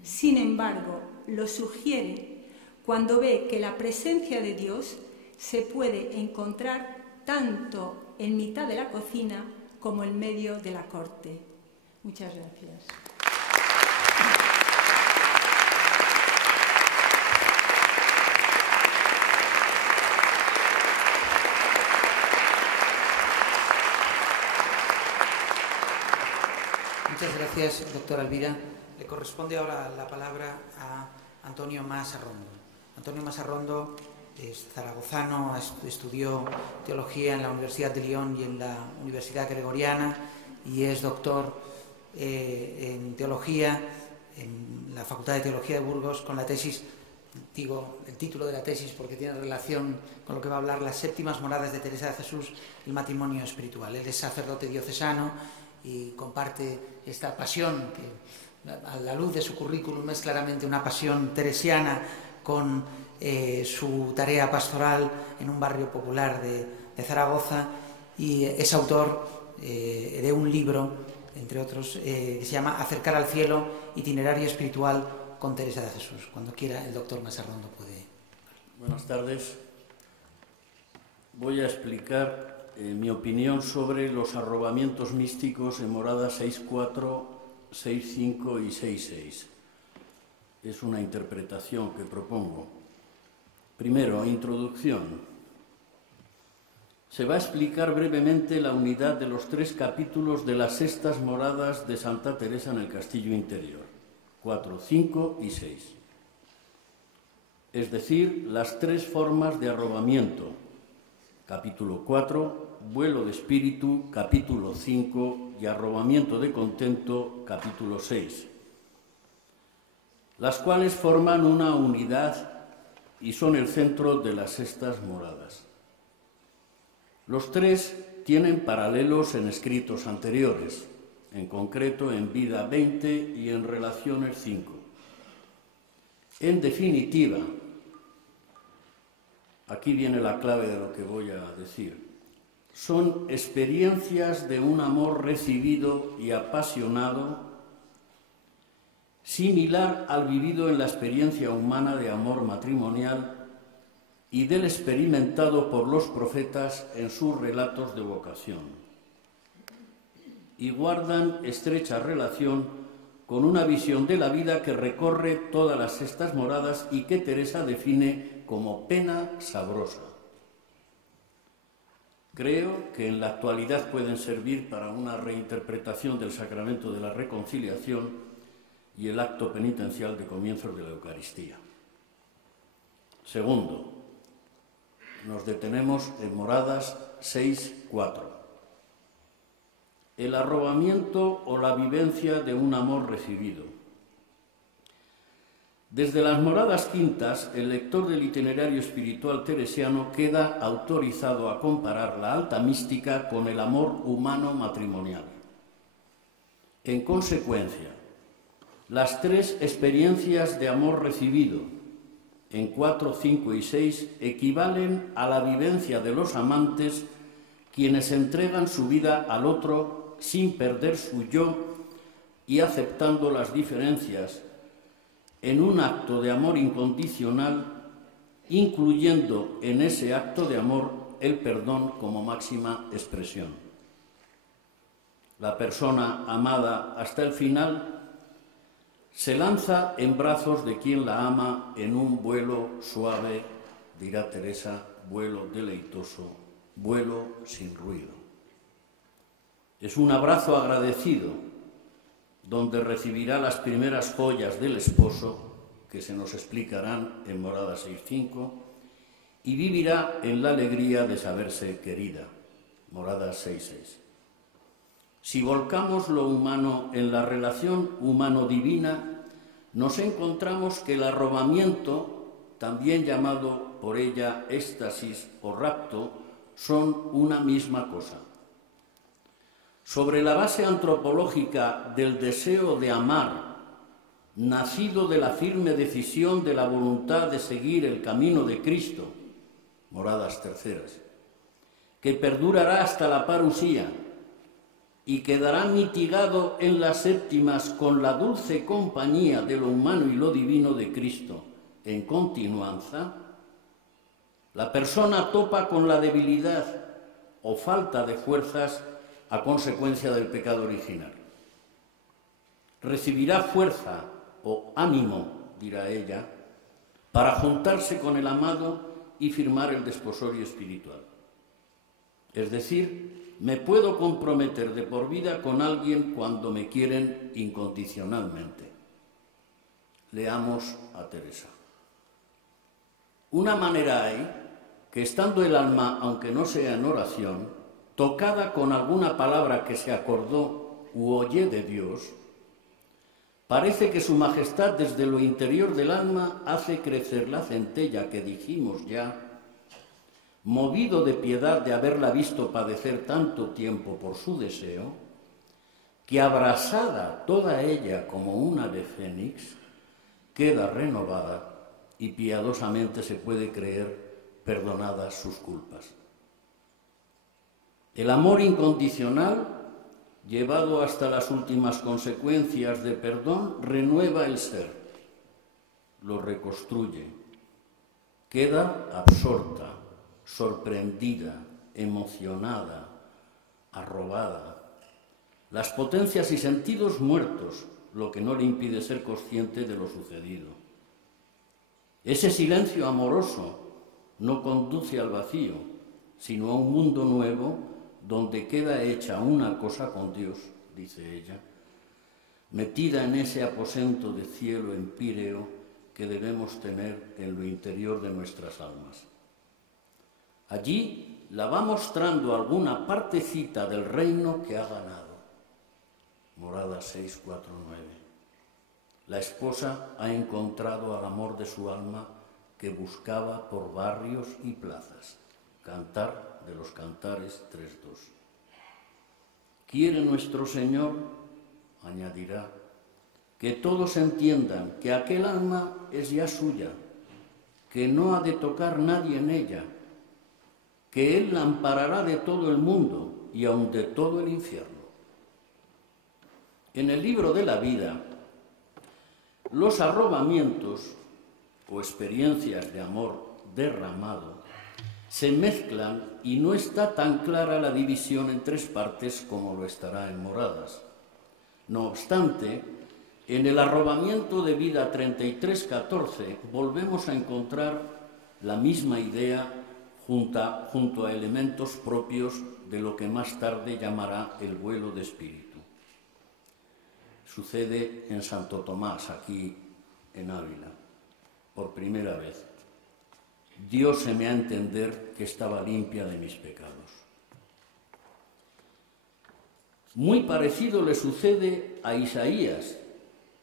Sin embargo, lo sugiere cuando ve que la presencia de Dios se puede encontrar tanto en mitad de la cocina como en medio de la corte. Muchas gracias. Muchas gracias, doctora Elvira. Le corresponde ahora la palabra a Antonio Mas Arrondo. Antonio Mas Arrondo es zaragozano, estudió teología en la Universidad de Lyon y en la Universidad Gregoriana y es doctor en teología en la Facultad de Teología de Burgos con la tesis, digo el título de la tesis porque tiene relación con lo que va a hablar, las séptimas moradas de Teresa de Jesús, el matrimonio espiritual. Él es sacerdote diocesano y comparte esta pasión que a la luz de su currículum es claramente una pasión teresiana con su tarea pastoral en un barrio popular de Zaragoza, y es autor de un libro, entre otros, que se llama Acercar al cielo, itinerario espiritual con Teresa de Jesús. Cuando quiera el doctor Mas Arrondo puede. Buenas tardes. Voy a explicar mi opinión sobre los arrobamientos místicos en moradas 6.4, 6.5 y 6.6. Es una interpretación que propongo. Primero, introducción. Se va a explicar brevemente la unidad de los 3 capítulos de las sextas moradas de Santa Teresa en el Castillo Interior, 4, 5 y 6. Es decir, las 3 formas de arrobamiento. Capítulo 4, vuelo de espíritu, capítulo 5 y arrobamiento de contento, capítulo 6. Las cuales forman una unidad y son el centro de las sextas moradas. Los 3 tienen paralelos en escritos anteriores, en concreto en Vida 20 y en Relaciones 5. En definitiva, aquí viene la clave de lo que voy a decir, son experiencias de un amor recibido y apasionado, similar al vivido en la experiencia humana de amor matrimonial y del experimentado por los profetas en sus relatos de vocación. Y guardan estrecha relación con una visión de la vida que recorre todas las sextas moradas y que Teresa define como pena sabrosa. Creo que en la actualidad pueden servir para una reinterpretación del sacramento de la reconciliación, y el acto penitencial de comienzo de la Eucaristía. Segundo, nos detenemos en Moradas 6:4. El arrobamiento o la vivencia de un amor recibido. Desde las Moradas Quintas, el lector del itinerario espiritual teresiano queda autorizado a comparar la alta mística con el amor humano matrimonial. En consecuencia, las tres experiencias de amor recibido, en 4, 5 y 6, equivalen a la vivencia de los amantes quienes entregan su vida al otro sin perder su yo y aceptando las diferencias en un acto de amor incondicional, incluyendo en ese acto de amor el perdón como máxima expresión. La persona amada hasta el final se lanza en brazos de quien la ama en un vuelo suave, dirá Teresa, vuelo deleitoso, vuelo sin ruido. Es un abrazo agradecido, donde recibirá las primeras joyas del esposo, que se nos explicarán en Morada 6:5, y vivirá en la alegría de saberse querida, Morada 6:6. Si volcamos lo humano en la relación humano-divina, nos encontramos que el arrobamiento, también llamado por ella éxtasis o rapto, son una misma cosa. Sobre la base antropológica del deseo de amar, nacido de la firme decisión de la voluntad de seguir el camino de Cristo, Moradas terceras, que perdurará hasta la parusía y quedará mitigado en las séptimas con la dulce compañía de lo humano y lo divino de Cristo en continuanza, la persona topa con la debilidad o falta de fuerzas a consecuencia del pecado original. Recibirá fuerza o ánimo, dirá ella, para juntarse con el amado y firmar el desposorio espiritual. Es decir, me puedo comprometer de por vida con alguien cuando me quieren incondicionalmente. Leamos a Teresa. Una manera hay que, estando el alma, aunque no sea en oración, tocada con alguna palabra que se acordó u oye de Dios, parece que su majestad desde lo interior del alma hace crecer la centella que dijimos ya, movido de piedad de haberla visto padecer tanto tiempo por su deseo, que abrasada toda ella como un ave fénix, queda renovada y piadosamente se puede creer perdonadas sus culpas. El amor incondicional, llevado hasta las últimas consecuencias de perdón, renueva el ser, lo reconstruye, queda absorta, sorprendida, emocionada, arrobada. Las potencias y sentidos muertos, lo que no le impide ser consciente de lo sucedido. Ese silencio amoroso no conduce al vacío, sino a un mundo nuevo donde queda hecha una cosa con Dios, dice ella, metida en ese aposento de cielo empíreo que debemos tener en lo interior de nuestras almas. Allí la va mostrando alguna partecita del reino que ha ganado. Morada 6, 4, 9. La esposa ha encontrado al amor de su alma que buscaba por barrios y plazas. Cantar de los Cantares 3:2. Quiere nuestro Señor, añadirá, que todos entiendan que aquel alma es ya suya, que no ha de tocar nadie en ella, que Él la amparará de todo el mundo y aun de todo el infierno. En el libro de la vida, los arrobamientos o experiencias de amor derramado se mezclan y no está tan clara la división en tres partes como lo estará en Moradas. No obstante, en el arrobamiento de vida 33:14 volvemos a encontrar la misma idea junto a elementos propios de lo que más tarde llamará el vuelo de espíritu. Es Sucede en Santo Tomás, aquí en Ávila, por primera vez. Dióseme a entender que estaba limpia de mis pecados. Muy parecido le sucede a Isaías,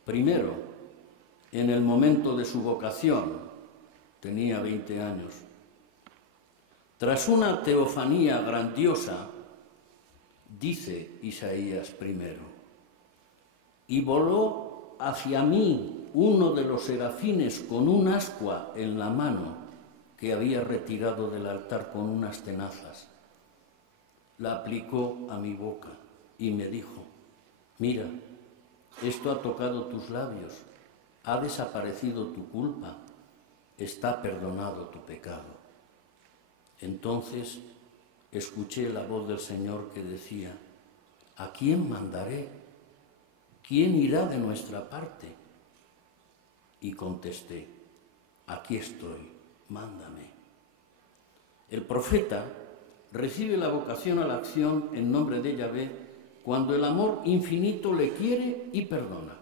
primero, en el momento de su vocación, tenía 20 años. Tras una teofanía grandiosa, dice Isaías primero, y voló hacia mí uno de los serafines con un ascua en la mano que había retirado del altar con unas tenazas. La aplicó a mi boca y me dijo, mira, esto ha tocado tus labios, ha desaparecido tu culpa, está perdonado tu pecado. Entonces escuché la voz del Señor que decía, ¿a quién mandaré? ¿Quién irá de nuestra parte? Y contesté, aquí estoy, mándame. El profeta recibe la vocación a la acción en nombre de Yahvé cuando el amor infinito le quiere y perdona.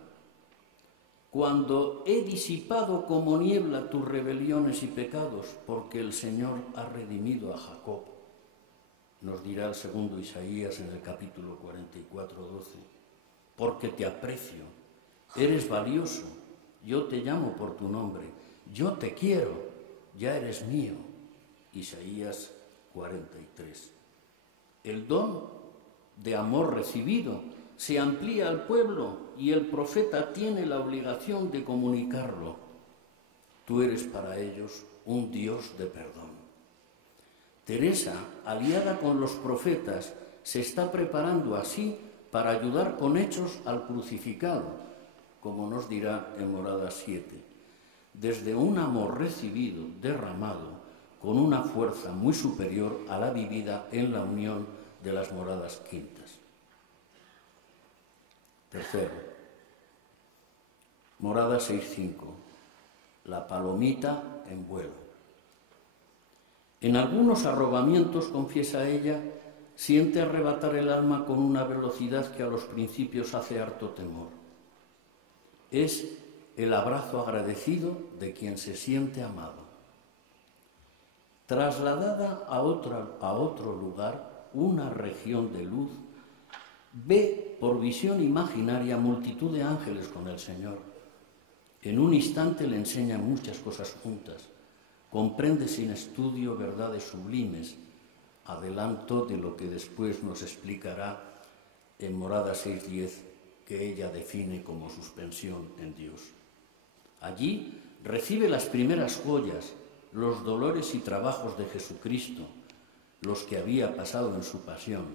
Cuando he disipado como niebla tus rebeliones y pecados, porque el Señor ha redimido a Jacob, nos dirá el segundo Isaías en el capítulo 44, 12, porque te aprecio, eres valioso, yo te llamo por tu nombre, yo te quiero, ya eres mío. Isaías 43. El don de amor recibido se amplía al pueblo y el profeta tiene la obligación de comunicarlo. Tú eres para ellos un Dios de perdón. Teresa, aliada con los profetas, se está preparando así para ayudar con hechos al crucificado, como nos dirá en Morada 7, desde un amor recibido, derramado, con una fuerza muy superior a la vivida en la unión de las moradas quintas. Tercero, morada 6.5, la palomita en vuelo. En algunos arrobamientos, confiesa ella, siente arrebatar el alma con una velocidad que a los principios hace harto temor. Es el abrazo agradecido de quien se siente amado. Trasladada a otro lugar, una región de luz, ve por visión imaginaria multitud de ángeles con el Señor. En un instante le enseñan muchas cosas juntas, comprende sin estudio verdades sublimes, adelanto de lo que después nos explicará en Morada 6.10, que ella define como suspensión en Dios. Allí recibe las primeras joyas, los dolores y trabajos de Jesucristo, los que había pasado en su pasión.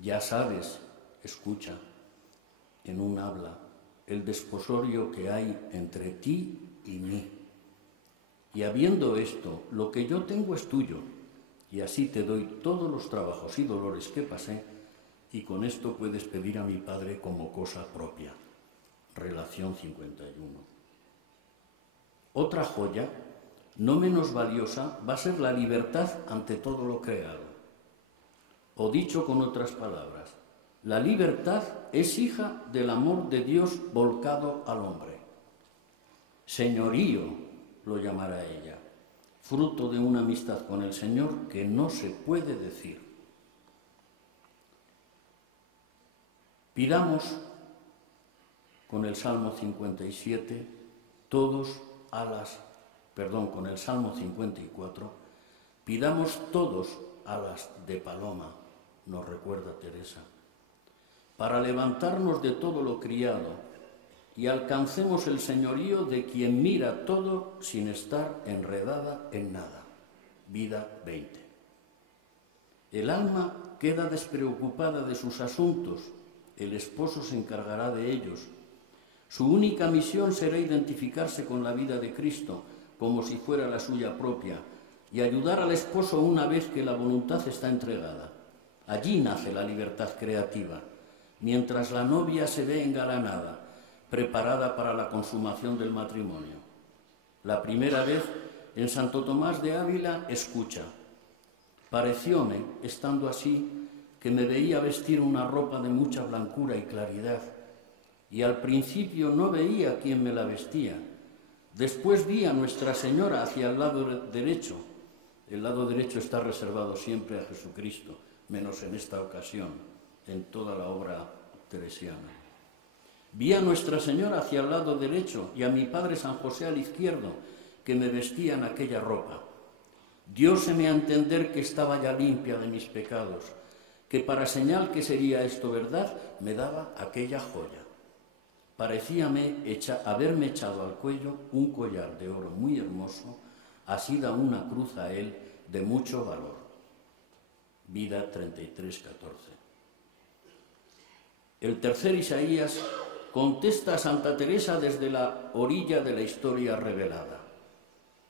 Ya sabes, escucha, en un habla, el desposorio que hay entre ti y mí. Y habiendo esto, lo que yo tengo es tuyo, y así te doy todos los trabajos y dolores que pasé, y con esto puedes pedir a mi Padre como cosa propia. Relación 51. Otra joya, no menos valiosa, va a ser la libertad ante todo lo creado. O dicho con otras palabras, la libertad es hija del amor de Dios volcado al hombre. Señorío lo llamará ella, fruto de una amistad con el Señor que no se puede decir. Pidamos con el Salmo 57, con el Salmo 54, pidamos todos alas de paloma, nos recuerda Teresa, para levantarnos de todo lo criado y alcancemos el señorío de quien mira todo sin estar enredada en nada. Vida 20. El alma queda despreocupada de sus asuntos, el esposo se encargará de ellos. Su única misión será identificarse con la vida de Cristo como si fuera la suya propia y ayudar al esposo una vez que la voluntad está entregada. Allí nace la libertad creativa, mientras la novia se ve engalanada, preparada para la consumación del matrimonio. La primera vez, en Santo Tomás de Ávila, escucha. Parecióme, estando así, que me veía vestir una ropa de mucha blancura y claridad, y al principio no veía quién me la vestía. Después vi a Nuestra Señora hacia el lado derecho. El lado derecho está reservado siempre a Jesucristo, menos en esta ocasión, en toda la obra teresiana. Vi a Nuestra Señora hacia el lado derecho y a mi Padre San José al izquierdo, que me vestían aquella ropa. Dióseme a entender que estaba ya limpia de mis pecados, que para señal que sería esto verdad, me daba aquella joya. Parecíame haberme echado al cuello un collar de oro muy hermoso, asida una cruz a él de mucho valor. Vida 33:14. El tercer Isaías contesta a Santa Teresa desde la orilla de la historia revelada.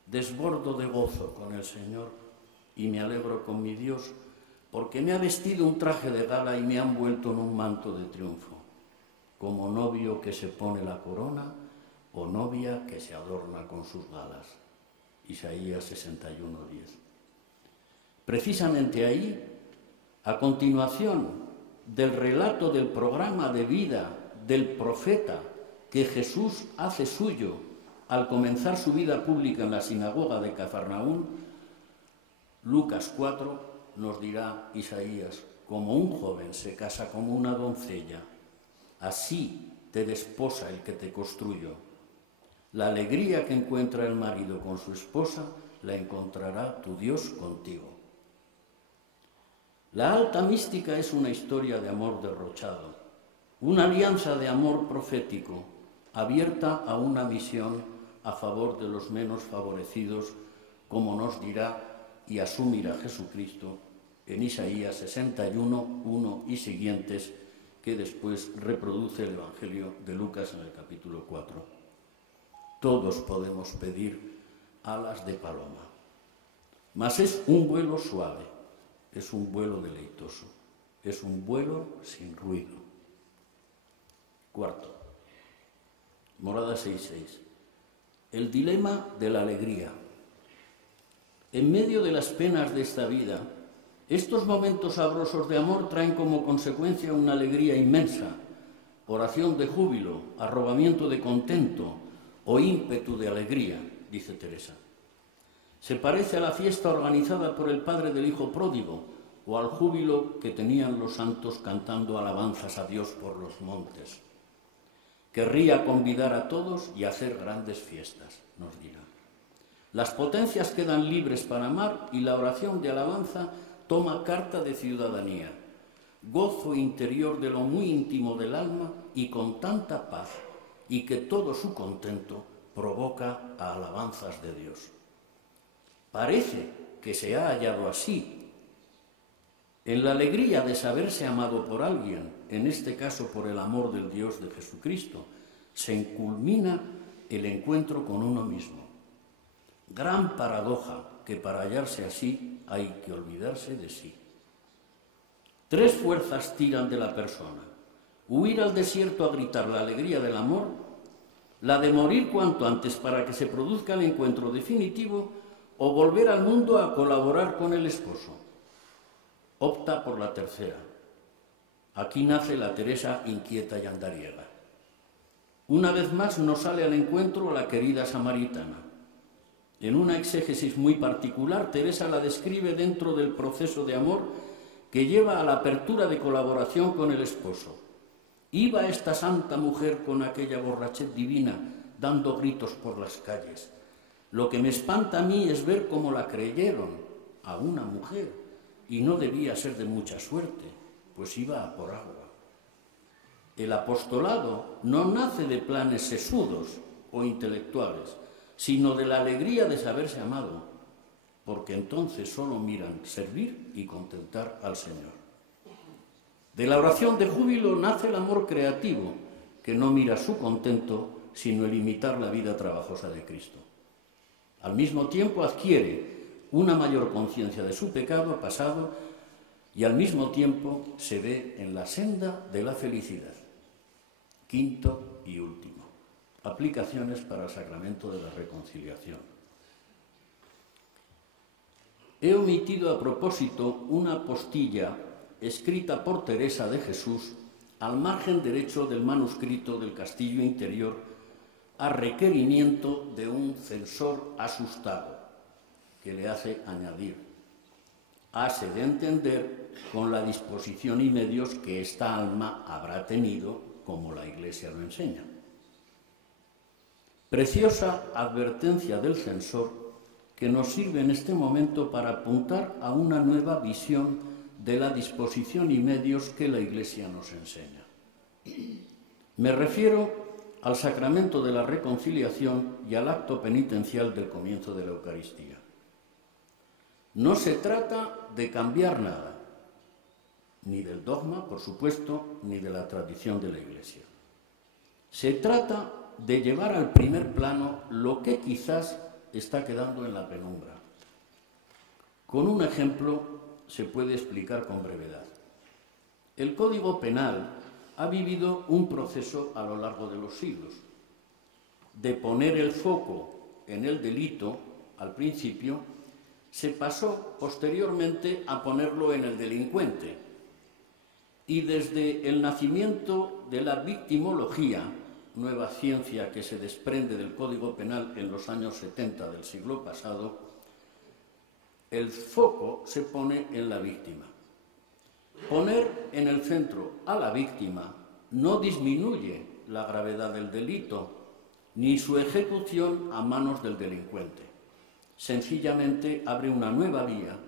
Desbordo de gozo con el Señor y me alegro con mi Dios, porque me ha vestido un traje de gala y me ha envuelto en un manto de triunfo, como novio que se pone la corona o novia que se adorna con sus galas. Isaías 61:10. Precisamente ahí, a continuación del relato del programa de vida del profeta que Jesús hace suyo al comenzar su vida pública en la sinagoga de Cafarnaún, Lucas 4 nos dirá Isaías: como un joven se casa como una doncella, así te desposa el que te construyó. La alegría que encuentra el marido con su esposa la encontrará tu Dios contigo. La alta mística es una historia de amor derrochado, una alianza de amor profético, abierta a una misión a favor de los menos favorecidos, como nos dirá y asumirá Jesucristo en Isaías 61:1 y siguientes, que después reproduce el Evangelio de Lucas en el capítulo 4. Todos podemos pedir alas de paloma, mas es un vuelo suave, es un vuelo deleitoso, es un vuelo sin ruido. Cuarto, morada 6:6. El dilema de la alegría. En medio de las penas de esta vida, estos momentos sabrosos de amor traen como consecuencia una alegría inmensa, oración de júbilo, arrobamiento de contento o ímpetu de alegría, dice Teresa. Se parece a la fiesta organizada por el padre del hijo pródigo o al júbilo que tenían los santos cantando alabanzas a Dios por los montes. Querría convidar a todos y hacer grandes fiestas, nos dirá. Las potencias quedan libres para amar y la oración de alabanza toma carta de ciudadanía, gozo interior de lo muy íntimo del alma y con tanta paz, y que todo su contento provoca a alabanzas de Dios. Parece que se ha hallado así. En la alegría de saberse amado por alguien, en este caso por el amor del Dios de Jesucristo, se culmina el encuentro con uno mismo. Gran paradoja que para hallarse así hay que olvidarse de sí. Tres fuerzas tiran de la persona: huir al desierto a gritar la alegría del amor, la de morir cuanto antes para que se produzca el encuentro definitivo, o volver al mundo a colaborar con el esposo. Opta por la tercera. Aquí nace la Teresa inquieta y andariega. Una vez más nos sale al encuentro la querida samaritana. En una exégesis muy particular, Teresa la describe dentro del proceso de amor que lleva a la apertura de colaboración con el esposo. Iba esta santa mujer con aquella borrachez divina, dando gritos por las calles. Lo que me espanta a mí es ver cómo la creyeron a una mujer, y no debía ser de mucha suerte, pues iba a por agua. El apostolado no nace de planes sesudos o intelectuales, sino de la alegría de saberse amado, porque entonces solo miran servir y contentar al Señor. De la oración de júbilo nace el amor creativo, que no mira su contento, sino el imitar la vida trabajosa de Cristo. Al mismo tiempo adquiere una mayor conciencia de su pecado pasado y al mismo tiempo se ve en la senda de la felicidad. Quinto y último. Aplicaciones para el sacramento de la reconciliación. He omitido a propósito una postilla escrita por Teresa de Jesús al margen derecho del manuscrito del Castillo Interior, a requerimiento de un censor asustado, que le hace añadir: hase de entender con la disposición y medios que esta alma habrá tenido, como la Iglesia lo enseña. Preciosa advertencia del censor que nos sirve en este momento para apuntar a una nueva visión de la disposición y medios que la Iglesia nos enseña. Me refiero al sacramento de la reconciliación y al acto penitencial del comienzo de la Eucaristía. No se trata de cambiar nada, ni del dogma, por supuesto, ni de la tradición de la Iglesia. Se trata de llevar al primer plano lo que quizás está quedando en la penumbra. Con un ejemplo se puede explicar con brevedad. El Código Penal ha vivido un proceso a lo largo de los siglos, de poner el foco en el delito al principio, se pasó posteriormente a ponerlo en el delincuente, y desde el nacimiento de la victimología, nueva ciencia que se desprende del Código Penal en los años 70 del siglo pasado, el foco se pone en la víctima. Poner en el centro a la víctima no disminuye la gravedad del delito ni su ejecución a manos del delincuente. Sencillamente abre una nueva vía,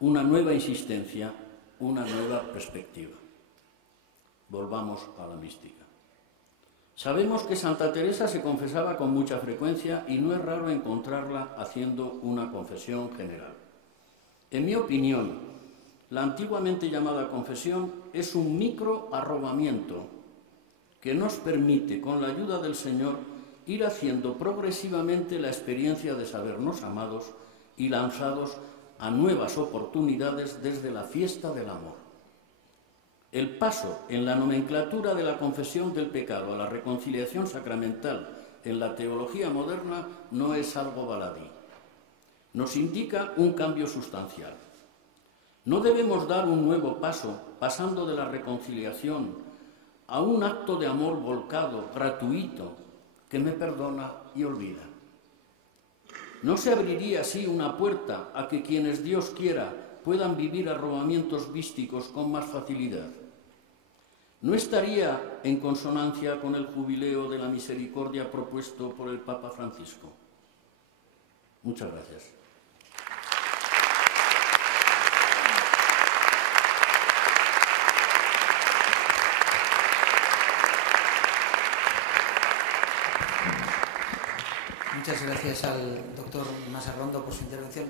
una nueva insistencia, una nueva perspectiva. Volvamos a la mística. Sabemos que Santa Teresa se confesaba con mucha frecuencia y no es raro encontrarla haciendo una confesión general. En mi opinión, la antiguamente llamada confesión es un microarrobamiento que nos permite, con la ayuda del Señor, ir haciendo progresivamente la experiencia de sabernos amados y lanzados a nuevas oportunidades desde la fiesta del amor. El paso en la nomenclatura de la confesión del pecado a la reconciliación sacramental en la teología moderna no es algo baladí. Nos indica un cambio sustancial. No debemos dar un nuevo paso pasando de la reconciliación a un acto de amor volcado, gratuito, que me perdona y olvida. ¿No se abriría así una puerta a que quienes Dios quiera puedan vivir arrobamientos místicos con más facilidad? ¿No estaría en consonancia con el jubileo de la misericordia propuesto por el Papa Francisco? Muchas gracias. Muchas gracias al doctor Masarrondo por su intervención.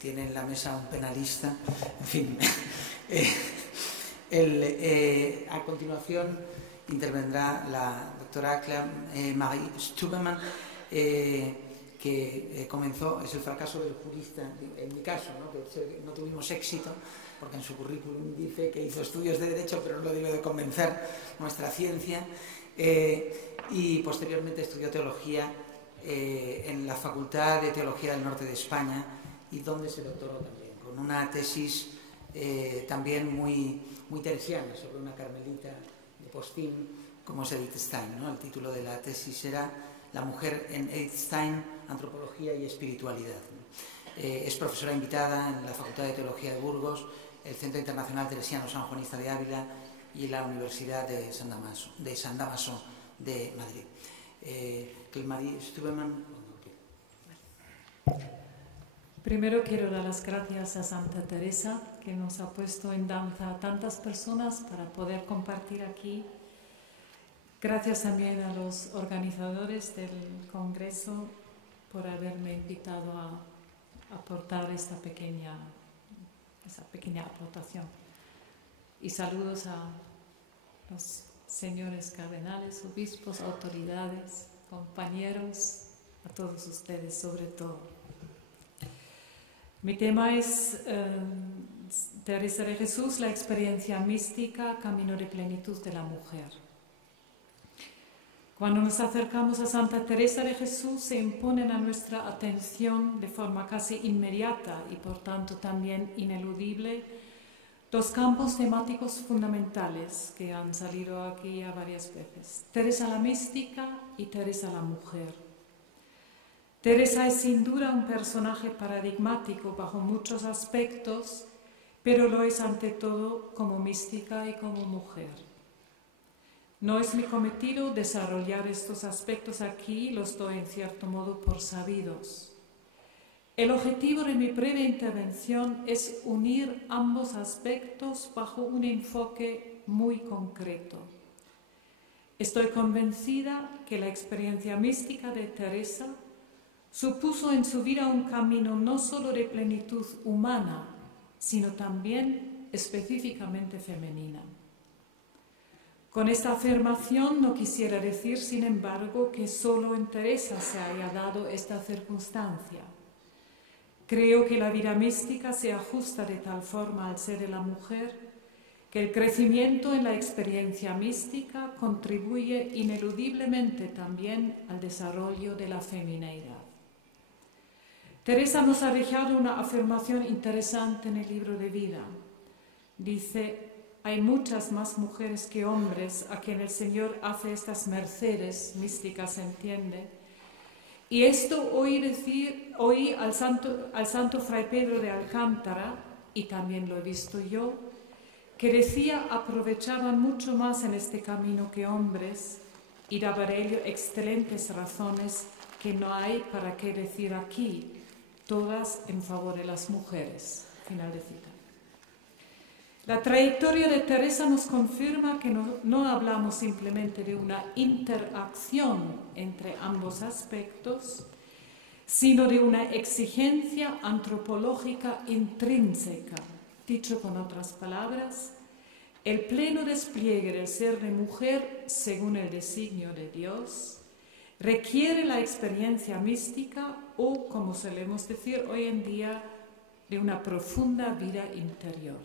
Tiene en la mesa un penalista. En fin. A continuación intervendrá la doctora Marie Stubemann, que comenzó, es el fracaso del jurista, en mi caso, ¿no? Que no tuvimos éxito, porque en su currículum dice que hizo estudios de Derecho, pero no lo debe de convencer nuestra ciencia, y posteriormente estudió Teología en la Facultad de Teología del Norte de España, y donde se doctoró también, con una tesis también muy teresiana, sobre una carmelita de Postín, como es Edith Stein, ¿no? El título de la tesis era La mujer en Edith Stein, antropología y espiritualidad. Es profesora invitada en la Facultad de Teología de Burgos, el Centro Internacional Teresiano San Juanista de Ávila y la Universidad de San Damaso de Madrid. Marie Stubemann. Primero quiero dar las gracias a Santa Teresa, que nos ha puesto en danza a tantas personas para poder compartir aquí. Gracias también a los organizadores del Congreso por haberme invitado a aportar esa pequeña aportación. Y saludos a los señores cardenales, obispos, autoridades, compañeros, a todos ustedes sobre todo. Mi tema es Teresa de Jesús, la experiencia mística, camino de plenitud de la mujer. Cuando nos acercamos a Santa Teresa de Jesús se imponen a nuestra atención de forma casi inmediata y por tanto también ineludible Dos campos temáticos fundamentales que han salido aquí ya varias veces. Teresa la mística y Teresa la mujer. Teresa es sin duda un personaje paradigmático bajo muchos aspectos, pero lo es ante todo como mística y como mujer. No es mi cometido desarrollar estos aspectos aquí, los doy en cierto modo por sabidos. El objetivo de mi breve intervención es unir ambos aspectos bajo un enfoque muy concreto. Estoy convencida que la experiencia mística de Teresa supuso en su vida un camino no solo de plenitud humana, sino también específicamente femenina. Con esta afirmación no quisiera decir, sin embargo, que solo en Teresa se haya dado esta circunstancia. Creo que la vida mística se ajusta de tal forma al ser de la mujer que el crecimiento en la experiencia mística contribuye ineludiblemente también al desarrollo de la femineidad. Teresa nos ha dejado una afirmación interesante en el libro de vida. Dice: hay muchas más mujeres que hombres a quien el Señor hace estas mercedes místicas, se entiende. Y esto oí al santo Fray Pedro de Alcántara, y también lo he visto yo, que decía aprovechaban mucho más en este camino que hombres, y daba de ello excelentes razones que no hay para qué decir aquí, todas en favor de las mujeres. Final de cita. La trayectoria de Teresa nos confirma que no hablamos simplemente de una interacción entre ambos aspectos, sino de una exigencia antropológica intrínseca. Dicho con otras palabras, el pleno despliegue del ser de mujer, según el designio de Dios, requiere la experiencia mística o, como solemos decir hoy en día, de una profunda vida interior.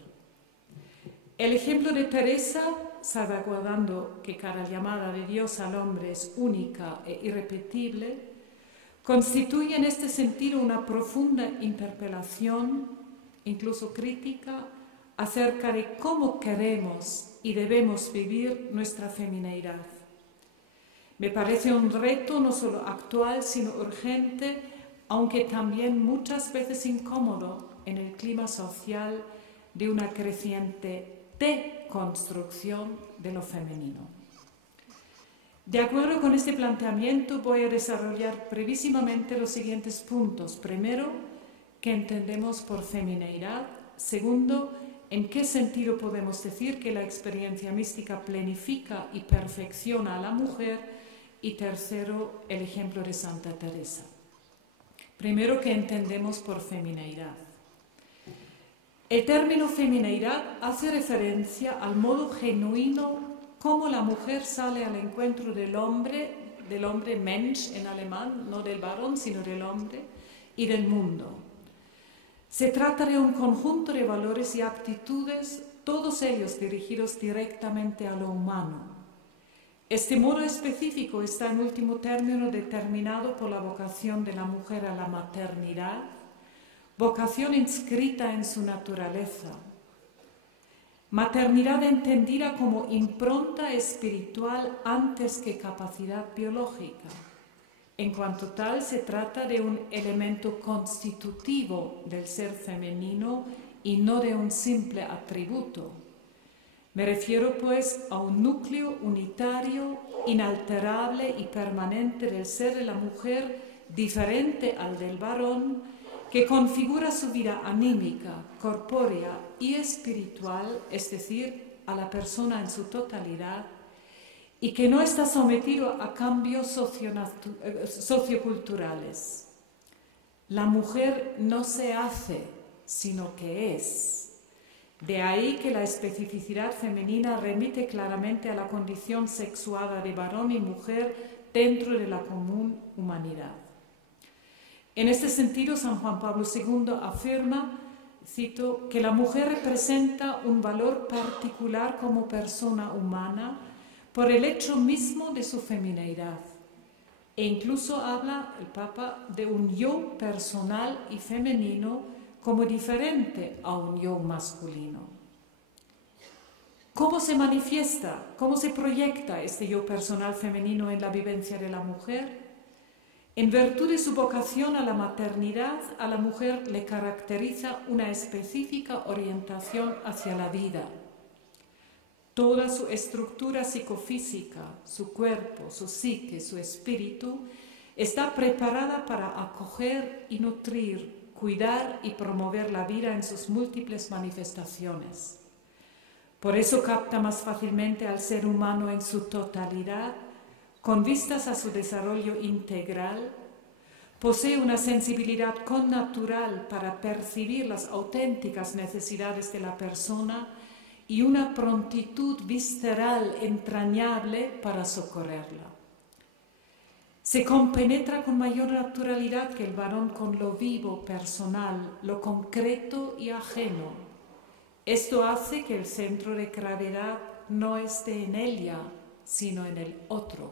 El ejemplo de Teresa, salvaguardando que cada llamada de Dios al hombre es única e irrepetible, constituye en este sentido una profunda interpelación, incluso crítica, acerca de cómo queremos y debemos vivir nuestra femineidad. Me parece un reto no solo actual, sino urgente, aunque también muchas veces incómodo en el clima social de una creciente deconstrucción de lo femenino. De acuerdo con este planteamiento, voy a desarrollar brevísimamente los siguientes puntos. Primero, ¿qué entendemos por femineidad? Segundo, ¿en qué sentido podemos decir que la experiencia mística planifica y perfecciona a la mujer? Y tercero, el ejemplo de Santa Teresa. Primero, ¿qué entendemos por femineidad? El término femineidad hace referencia al modo genuino como la mujer sale al encuentro del hombre Mensch en alemán, no del varón, sino del hombre, y del mundo. Se trata de un conjunto de valores y actitudes, todos ellos dirigidos directamente a lo humano. Este modo específico está en último término determinado por la vocación de la mujer a la maternidad, vocación inscrita en su naturaleza. Maternidad entendida como impronta espiritual antes que capacidad biológica. En cuanto tal, se trata de un elemento constitutivo del ser femenino y no de un simple atributo. Me refiero, pues, a un núcleo unitario, inalterable y permanente del ser de la mujer, diferente al del varón, que configura su vida anímica, corpórea y espiritual, es decir, a la persona en su totalidad, y que no está sometido a cambios socioculturales. La mujer no se hace, sino que es. De ahí que la especificidad femenina remite claramente a la condición sexuada de varón y mujer dentro de la común humanidad. En este sentido, San Juan Pablo II afirma, cito, que la mujer representa un valor particular como persona humana por el hecho mismo de su femineidad. E incluso habla el Papa de un yo personal y femenino como diferente a un yo masculino. ¿Cómo se manifiesta, cómo se proyecta este yo personal femenino en la vivencia de la mujer? En virtud de su vocación a la maternidad, a la mujer le caracteriza una específica orientación hacia la vida. Toda su estructura psicofísica, su cuerpo, su psique, su espíritu, está preparada para acoger y nutrir, cuidar y promover la vida en sus múltiples manifestaciones. Por eso capta más fácilmente al ser humano en su totalidad, con vistas a su desarrollo integral, posee una sensibilidad connatural para percibir las auténticas necesidades de la persona y una prontitud visceral entrañable para socorrerla. Se compenetra con mayor naturalidad que el varón con lo vivo, personal, lo concreto y ajeno. Esto hace que el centro de gravedad no esté en ella, sino en el otro.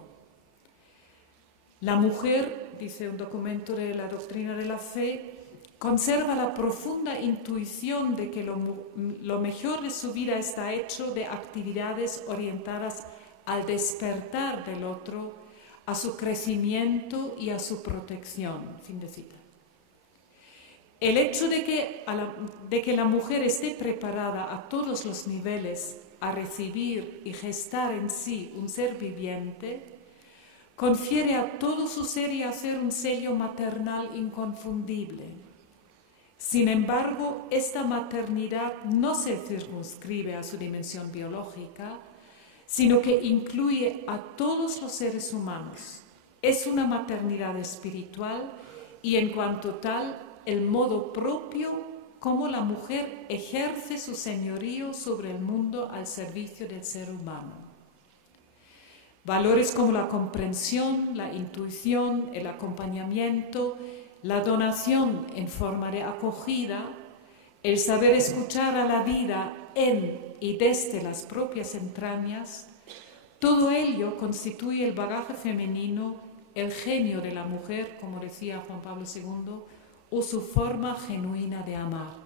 La mujer, dice un documento de la doctrina de la fe, conserva la profunda intuición de que lo mejor de su vida está hecho de actividades orientadas al despertar del otro, a su crecimiento y a su protección. Fin de cita. El hecho de que la mujer esté preparada a todos los niveles a recibir y gestar en sí un ser viviente, confiere a todo su ser y hacer un sello maternal inconfundible. Sin embargo, esta maternidad no se circunscribe a su dimensión biológica, sino que incluye a todos los seres humanos. Es una maternidad espiritual y, en cuanto tal, el modo propio como la mujer ejerce su señorío sobre el mundo al servicio del ser humano. Valores como la comprensión, la intuición, el acompañamiento, la donación en forma de acogida, el saber escuchar a la vida en y desde las propias entrañas, todo ello constituye el bagaje femenino, el genio de la mujer, como decía Juan Pablo II, o su forma genuina de amar.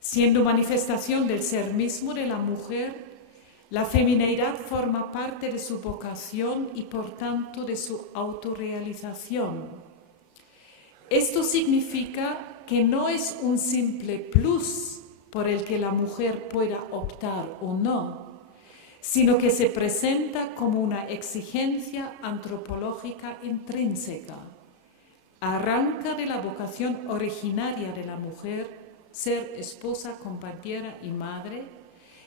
Siendo manifestación del ser mismo de la mujer, la femineidad forma parte de su vocación y por tanto de su autorrealización. Esto significa que no es un simple plus por el que la mujer pueda optar o no, sino que se presenta como una exigencia antropológica intrínseca. Arranca de la vocación originaria de la mujer, ser esposa, compañera y madre,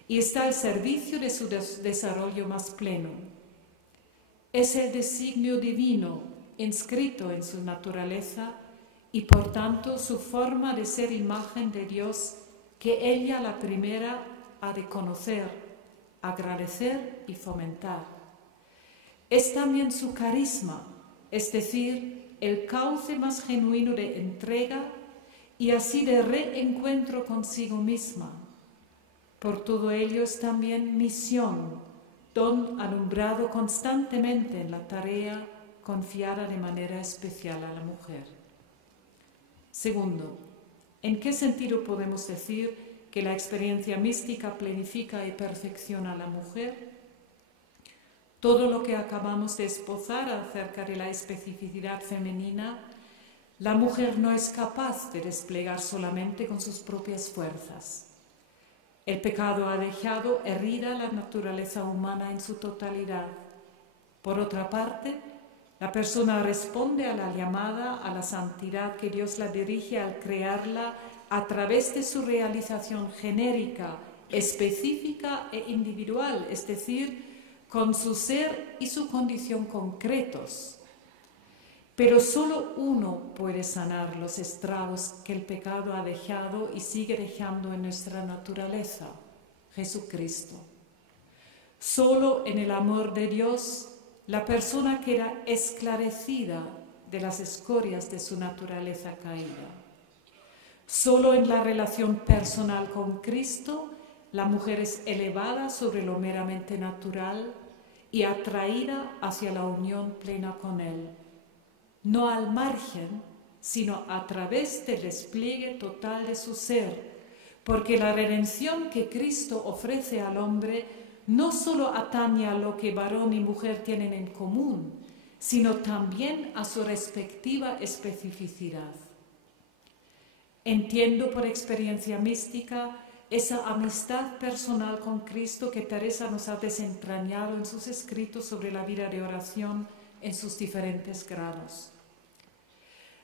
y está al servicio de su desarrollo más pleno. Es el designio divino inscrito en su naturaleza y por tanto su forma de ser imagen de Dios que ella la primera ha de conocer, agradecer y fomentar. Es también su carisma, es decir, el cauce más genuino de entrega y así de reencuentro consigo misma. Por todo ello es también misión, don alumbrado constantemente en la tarea confiada de manera especial a la mujer. Segundo, ¿en qué sentido podemos decir que la experiencia mística planifica y perfecciona a la mujer? Todo lo que acabamos de esbozar acerca de la especificidad femenina, la mujer no es capaz de desplegar solamente con sus propias fuerzas. El pecado ha dejado herida la naturaleza humana en su totalidad. Por otra parte, la persona responde a la llamada a la santidad que Dios la dirige al crearla a través de su realización genérica, específica e individual, es decir, con su ser y su condición concretos. Pero solo uno puede sanar los estragos que el pecado ha dejado y sigue dejando en nuestra naturaleza, Jesucristo. Solo en el amor de Dios la persona queda esclarecida de las escorias de su naturaleza caída. Solo en la relación personal con Cristo la mujer es elevada sobre lo meramente natural y atraída hacia la unión plena con Él. No al margen, sino a través del despliegue total de su ser, porque la redención que Cristo ofrece al hombre no solo atañe a lo que varón y mujer tienen en común, sino también a su respectiva especificidad. Entiendo por experiencia mística esa amistad personal con Cristo que Teresa nos ha desentrañado en sus escritos sobre la vida de oración en sus diferentes grados.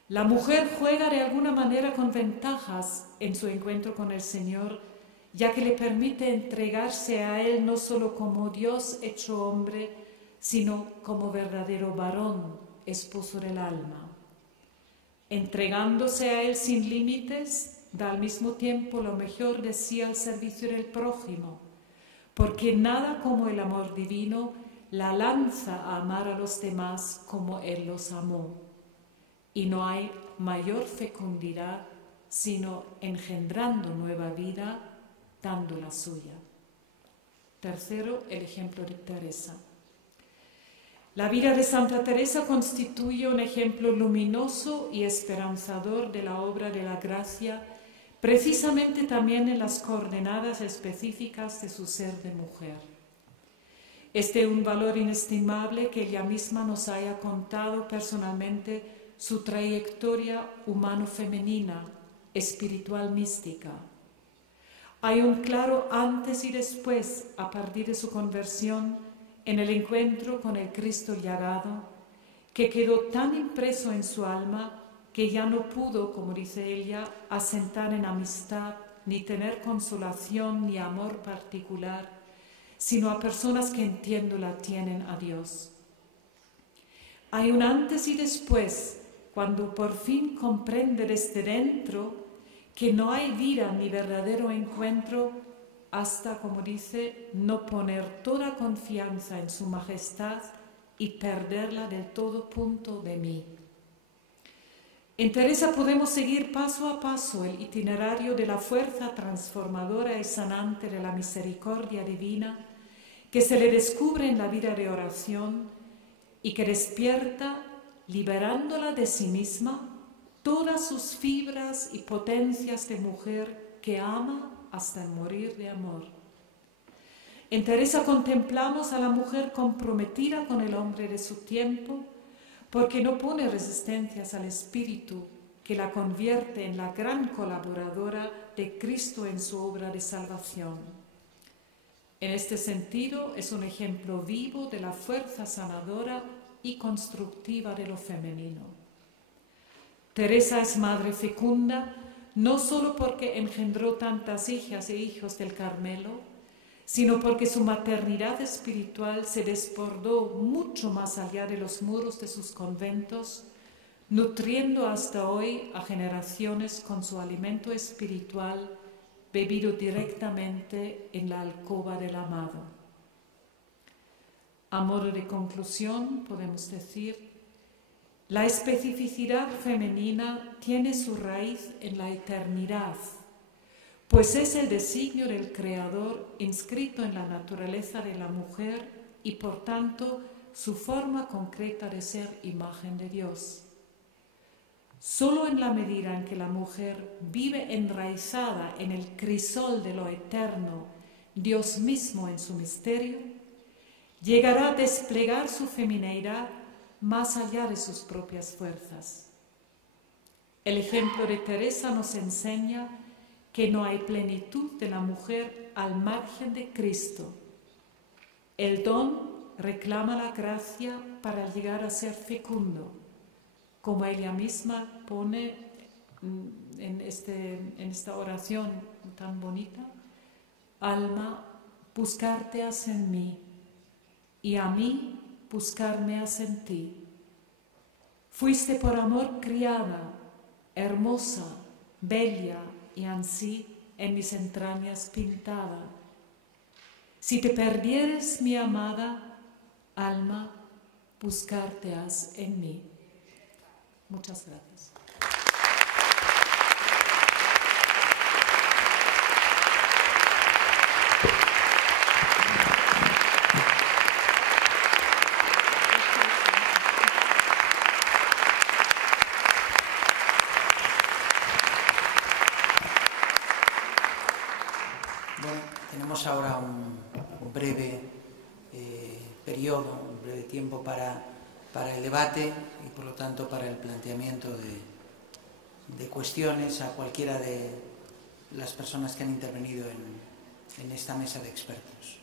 La mujer juega de alguna manera con ventajas en su encuentro con el Señor, ya que le permite entregarse a Él no solo como Dios hecho hombre, sino como verdadero varón, esposo del alma. Entregándose a Él sin límites, da al mismo tiempo lo mejor de sí al servicio del prójimo, porque nada como el amor divino la lanza a amar a los demás como Él los amó. Y no hay mayor fecundidad sino engendrando nueva vida, dando la suya. Tercero, el ejemplo de Teresa. La vida de Santa Teresa constituye un ejemplo luminoso y esperanzador de la obra de la gracia, precisamente también en las coordenadas específicas de su ser de mujer. Es de un valor inestimable que ella misma nos haya contado personalmente su trayectoria humano-femenina, espiritual mística. Hay un claro antes y después a partir de su conversión en el encuentro con el Cristo llagado, que quedó tan impreso en su alma que ya no pudo, como dice ella, asentar en amistad, ni tener consolación ni amor particular, sino a personas que entiéndola tienen a Dios. Hay un antes y después, cuando por fin comprende desde dentro que no hay vida ni verdadero encuentro hasta, como dice, no poner toda confianza en su majestad y perderla del todo punto de mí. En Teresa podemos seguir paso a paso el itinerario de la fuerza transformadora y sanante de la misericordia divina que se le descubre en la vida de oración y que despierta, liberándola de sí misma, todas sus fibras y potencias de mujer que ama hasta el morir de amor. En Teresa contemplamos a la mujer comprometida con el hombre de su tiempo, porque no pone resistencias al espíritu que la convierte en la gran colaboradora de Cristo en su obra de salvación. En este sentido, es un ejemplo vivo de la fuerza sanadora y constructiva de lo femenino. Teresa es madre fecunda, no solo porque engendró tantas hijas e hijos del Carmelo, sino porque su maternidad espiritual se desbordó mucho más allá de los muros de sus conventos, nutriendo hasta hoy a generaciones con su alimento espiritual bebido directamente en la alcoba del amado. A modo de conclusión, podemos decir, la especificidad femenina tiene su raíz en la eternidad, pues es el designio del Creador inscrito en la naturaleza de la mujer y, por tanto, su forma concreta de ser imagen de Dios. Solo en la medida en que la mujer vive enraizada en el crisol de lo eterno, Dios mismo en su misterio, llegará a desplegar su femineidad más allá de sus propias fuerzas. El ejemplo de Teresa nos enseña que no hay plenitud de la mujer al margen de Cristo. El don reclama la gracia para llegar a ser fecundo, como ella misma pone en esta oración tan bonita: alma, buscarte has en mí, y a mí buscarme has en ti. Fuiste por amor criada, hermosa, bella y ansí en mis entrañas pintada. Si te perdieres, mi amada, alma, buscarte has en mí. Muchas gracias. periodo, un breve tiempo para el debate y por lo tanto para el planteamiento de cuestiones a cualquiera de las personas que han intervenido en esta mesa de expertos.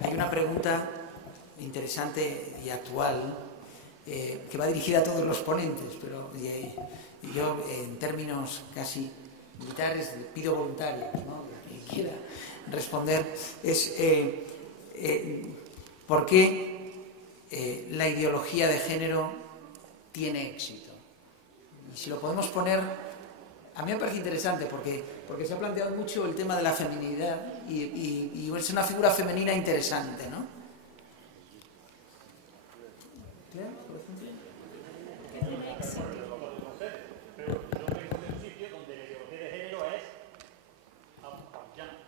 Hay una pregunta interesante y actual que va dirigida a todos los ponentes, pero yo en términos casi militares pido voluntarios, ¿no? Quien quiera responder es ¿por qué la ideología de género tiene éxito? Y si lo podemos poner, a mí me parece interesante porque se ha planteado mucho el tema de la feminidad y es una figura femenina interesante, ¿no? ¿Claro? Por ejemplo. ¿Qué tiene éxito? Pero yo vengo de un sitio donde la ideología de género es australiana.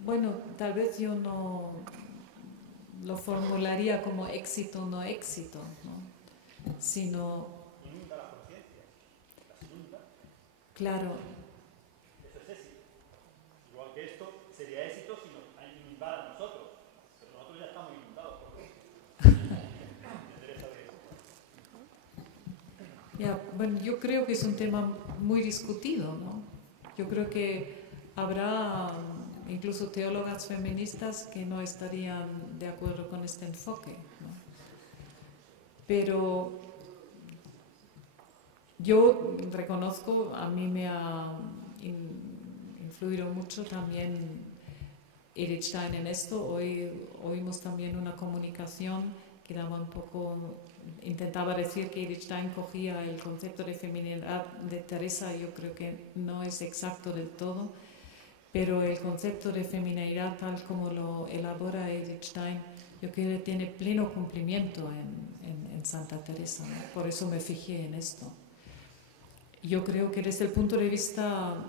Bueno, tal vez yo no lo formularía como éxito o no éxito, ¿no? Sino... Inunda la conciencia, las inunda. Claro. Eso es éxito. Igual que esto sería éxito si nos inundara a nosotros. Pero nosotros ya estamos inundados por eso. Me interesa ver eso. Ya, bueno, yo creo que es un tema muy discutido, ¿no? Yo creo que habrá incluso teólogas feministas que no estarían de acuerdo con este enfoque, ¿no? Pero yo reconozco, a mí me ha influido mucho también Edith Stein en esto. Hoy oímos también una comunicación que daba un poco, intentaba decir que Edith Stein cogía el concepto de feminidad de Teresa. Yo creo que no es exacto del todo, pero el concepto de feminidad tal como lo elabora Edith Stein, yo creo que tiene pleno cumplimiento en Santa Teresa, ¿no? Por eso me fijé en esto. Yo creo que desde el punto de vista,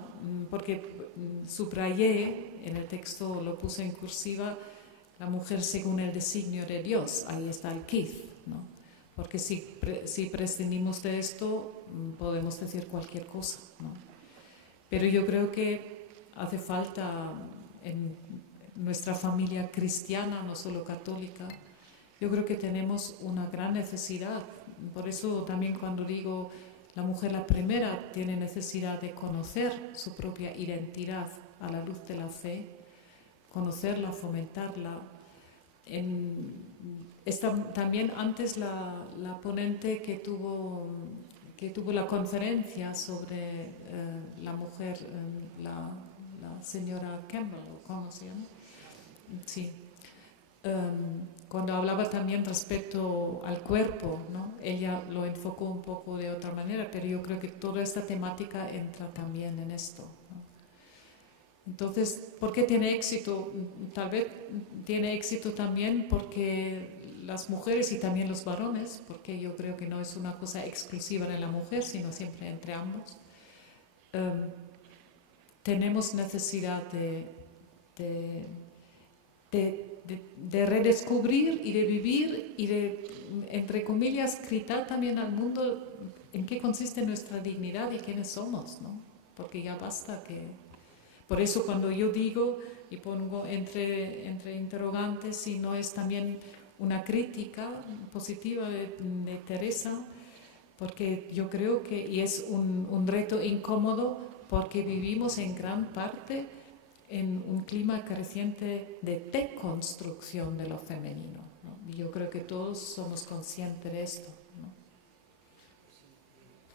porque subrayé en el texto, lo puse en cursiva, la mujer según el designio de Dios, ahí está el Keith, ¿no? Porque si prescindimos de esto, podemos decir cualquier cosa, ¿no? Pero yo creo que hace falta en nuestra familia cristiana, no solo católica, yo creo que tenemos una gran necesidad. Por eso también cuando digo la mujer, la primera, tiene necesidad de conocer su propia identidad a la luz de la fe, conocerla, fomentarla. También antes la ponente que tuvo la conferencia sobre la mujer, la señora Campbell, ¿cómo se llama? Sí. Cuando hablaba también respecto al cuerpo, ¿no? Ella lo enfocó un poco de otra manera, pero yo creo que toda esta temática entra también en esto, ¿no? Entonces, ¿por qué tiene éxito? Tal vez tiene éxito también porque las mujeres y también los varones, porque yo creo que no es una cosa exclusiva de la mujer, sino siempre entre ambos, tenemos necesidad de redescubrir y de vivir y de, entre comillas, gritar también al mundo en qué consiste nuestra dignidad y quiénes somos, ¿no? Porque ya basta que... Por eso cuando yo digo y pongo entre interrogantes si no es también una crítica positiva de Teresa, porque yo creo que, y es un reto incómodo, porque vivimos en gran parte en un clima creciente de deconstrucción de lo femenino, ¿no? Y yo creo que todos somos conscientes de esto, ¿no?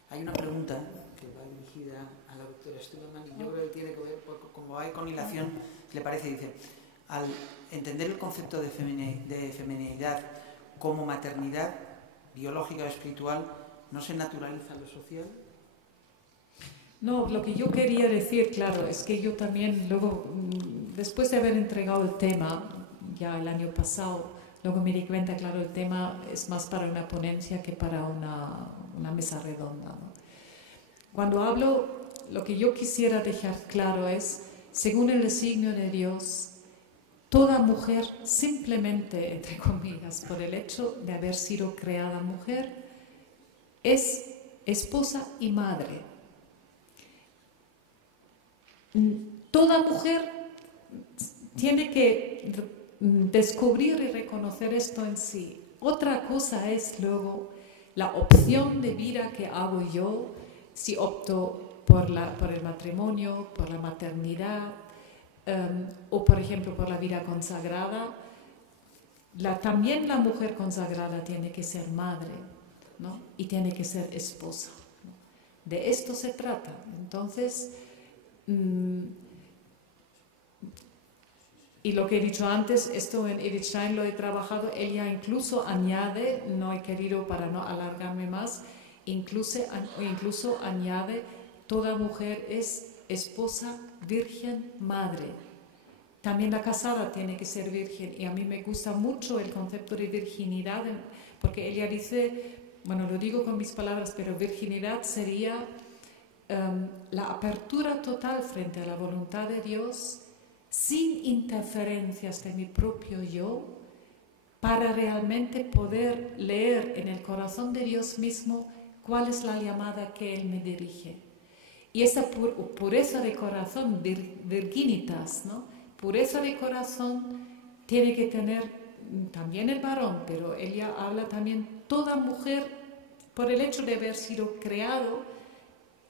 Hay una pregunta que va dirigida a la doctora Stuhlman y yo creo que tiene que ver, como hay con hilación, le parece, dice, al entender el concepto de feminidad como maternidad biológica o espiritual, ¿no se naturaliza lo social? No, lo que yo quería decir, claro, es que yo también luego, después de haber entregado el tema, ya el año pasado, luego me di cuenta, claro, el tema es más para una ponencia que para una mesa redonda, ¿no? Cuando hablo, lo que yo quisiera dejar claro es, según el designio de Dios, toda mujer, simplemente, entre comillas, por el hecho de haber sido creada mujer, es esposa y madre. Toda mujer tiene que descubrir y reconocer esto en sí. Otra cosa es luego la opción de vida que hago yo, si opto por el matrimonio, por la maternidad, o por ejemplo por la vida consagrada. También la mujer consagrada tiene que ser madre, ¿no? Y tiene que ser esposa, ¿no? De esto se trata. Entonces, y lo que he dicho antes, esto en Edith Stein lo he trabajado, ella incluso añade, no he querido para no alargarme más, incluso añade, toda mujer es esposa, virgen, madre. También la casada tiene que ser virgen, y a mí me gusta mucho el concepto de virginidad, porque ella dice, bueno, lo digo con mis palabras, pero virginidad sería la apertura total frente a la voluntad de Dios, sin interferencias de mi propio yo, para realmente poder leer en el corazón de Dios mismo cuál es la llamada que Él me dirige. Y esa pureza de corazón, virginitas, ¿no? Pureza de corazón tiene que tener también el varón, pero ella habla también toda mujer por el hecho de haber sido creado,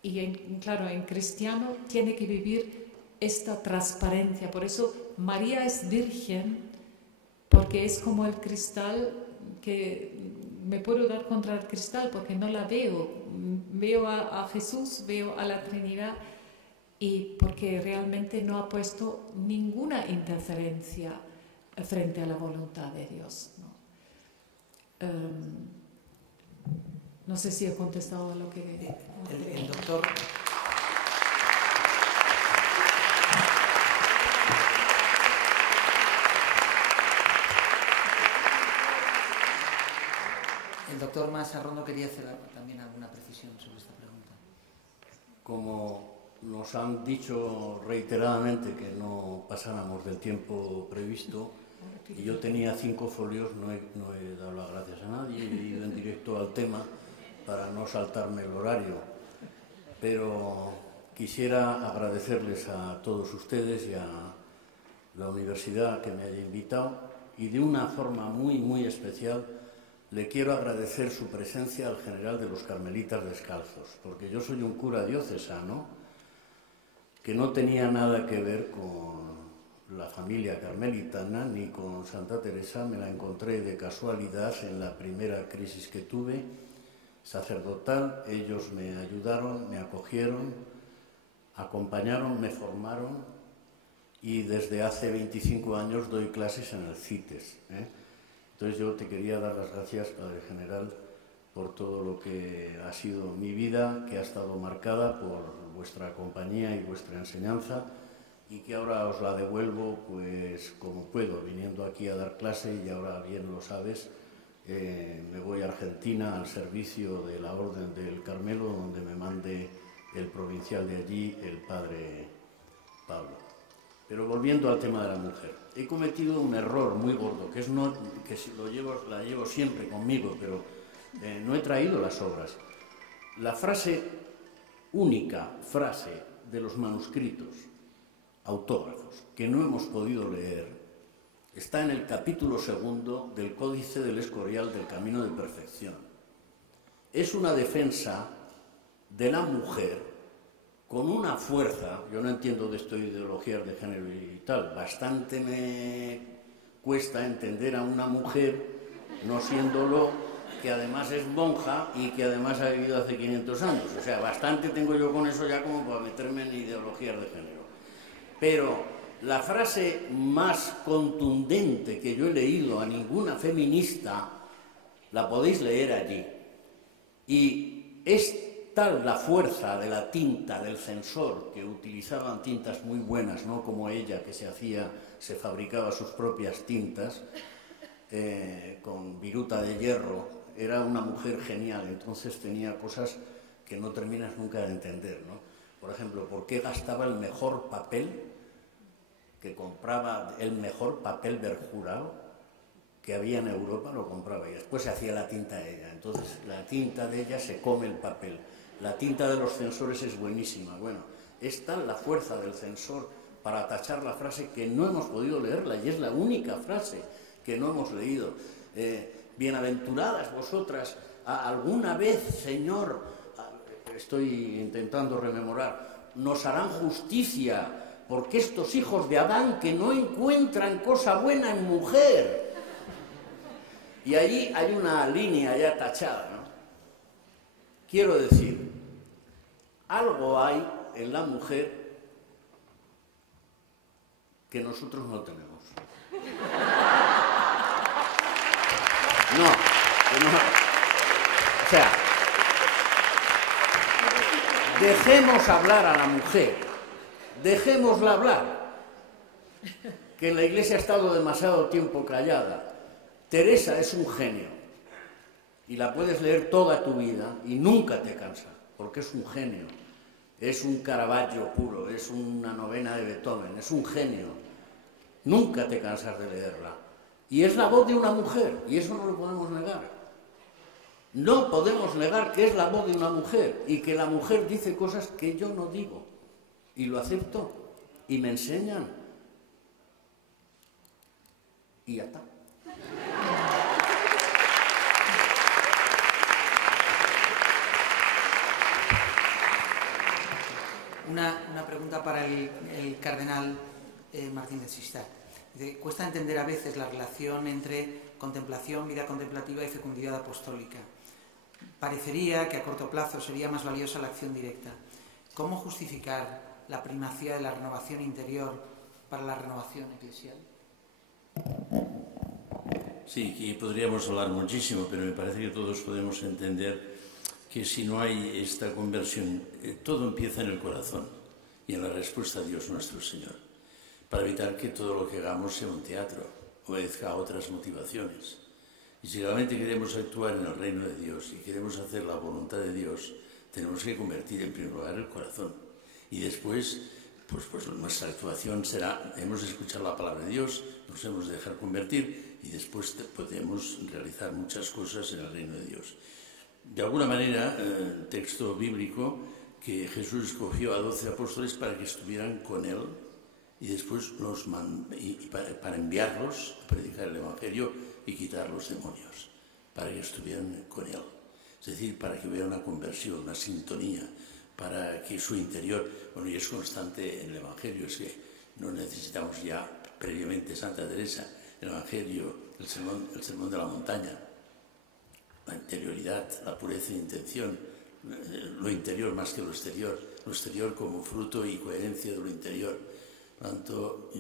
y claro, en cristiano tiene que vivir esta transparencia. Por eso María es virgen, porque es como el cristal, que me puedo dar contra el cristal porque no la veo. Veo a Jesús, veo a la Trinidad, y porque realmente no ha puesto ninguna interferencia frente a la voluntad de Dios, ¿no? No sé si he contestado a lo que... El doctor... El doctor Mazarrondo quería hacer también alguna precisión sobre esta pregunta. Como nos han dicho reiteradamente que no pasáramos del tiempo previsto, y yo tenía 5 folios, no he dado las gracias a nadie, he ido en directo al tema para no saltarme el horario. Pero quisiera agradecerles a todos ustedes y a la universidad que me haya invitado, y de una forma muy, muy especial le quiero agradecer su presencia al general de los Carmelitas Descalzos, porque yo soy un cura diocesano que no tenía nada que ver con la familia carmelitana ni con Santa Teresa. Me la encontré de casualidad en la primera crisis que tuve sacerdotal. Ellos me ayudaron, me acogieron, acompañaron, me formaron, y desde hace 25 años doy clases en el CITES, ¿eh? Entonces yo te quería dar las gracias, Padre General, por todo lo que ha sido mi vida, que ha estado marcada por vuestra compañía y vuestra enseñanza, y que ahora os la devuelvo pues como puedo, viniendo aquí a dar clase. Y ahora bien lo sabes, me voy a Argentina al servicio de la Orden del Carmelo, donde me mande el provincial de allí, el Padre Pablo. Pero volviendo al tema de la mujer, he cometido un error muy gordo, que la llevo siempre conmigo, pero no he traído las obras. La única frase de los manuscritos autógrafos que no hemos podido leer está en el capítulo 2 del Códice del Escorial del Camino de Perfección. Es una defensa de la mujer con una fuerza. Yo no entiendo de esto ideologías de género y tal, bastante me cuesta entender a una mujer, no siéndolo, que además es monja y que además ha vivido hace 500 años. O sea, bastante tengo yo con eso ya como para meterme en ideologías de género. Pero la frase más contundente que yo he leído a ninguna feminista la podéis leer allí. Y es tal la fuerza de la tinta, del censor, que utilizaban tintas muy buenas, no como ella, que se fabricaba sus propias tintas, con viruta de hierro. Era una mujer genial, entonces tenía cosas que no terminas nunca de entender, ¿no? Por ejemplo, ¿por qué gastaba el mejor papel, que compraba el mejor papel berjurado que había en Europa, lo compraba y después se hacía la tinta de ella? Entonces la tinta de ella se come el papel. La tinta de los censores es buenísima. Bueno, es tal la fuerza del censor para tachar la frase que no hemos podido leerla, y es la única frase que no hemos leído. Bienaventuradas vosotras, alguna vez, Señor, estoy intentando rememorar, nos harán justicia, porque estos hijos de Adán que no encuentran cosa buena en mujer. Y allí hay una línea ya tachada, ¿no? Quiero decir, algo hay en la mujer que nosotros no tenemos. No. O sea, dejemos hablar a la mujer, dejémosla hablar, que en la Iglesia ha estado demasiado tiempo callada. Teresa es un genio y la puedes leer toda tu vida y nunca te cansa, porque es un genio, es un Caravaggio puro, es una novena de Beethoven, es un genio. Nunca te cansas de leerla. Y es la voz de una mujer, y eso no lo podemos negar. No podemos negar que es la voz de una mujer y que la mujer dice cosas que yo no digo. Y lo acepto. Y me enseñan. Y ya está. Una pregunta para el cardenal Martín de Xistar. Cuesta entender a veces la relación entre contemplación, vida contemplativa y fecundidad apostólica. Parecería que a corto plazo sería más valiosa la acción directa. ¿Cómo justificar la primacía de la renovación interior para la renovación eclesial? Sí, que podríamos hablar muchísimo, pero me parece que todos podemos entender que si no hay esta conversión, todo empieza en el corazón y en la respuesta a Dios nuestro Señor, para evitar que todo lo que hagamos sea un teatro, obedezca a otras motivaciones. Y si realmente queremos actuar en el reino de Dios y queremos hacer la voluntad de Dios, tenemos que convertir en primer lugar el corazón. Y después, pues nuestra actuación será, hemos de escuchar la palabra de Dios, nos hemos de dejar convertir y después podemos realizar muchas cosas en el reino de Dios. De alguna manera, el texto bíblico, que Jesús escogió a 12 apóstoles para que estuvieran con Él y después para enviarlos a predicar el Evangelio y quitar los demonios, para que estuvieran con Él. Es decir, para que hubiera una conversión, una sintonía, para que su interior, bueno, y es constante en el Evangelio, es que no necesitamos ya previamente Santa Teresa, el Evangelio, el sermón de la montaña, la interioridad, la pureza de intención, lo interior más que lo exterior como fruto y coherencia de lo interior. Tanto,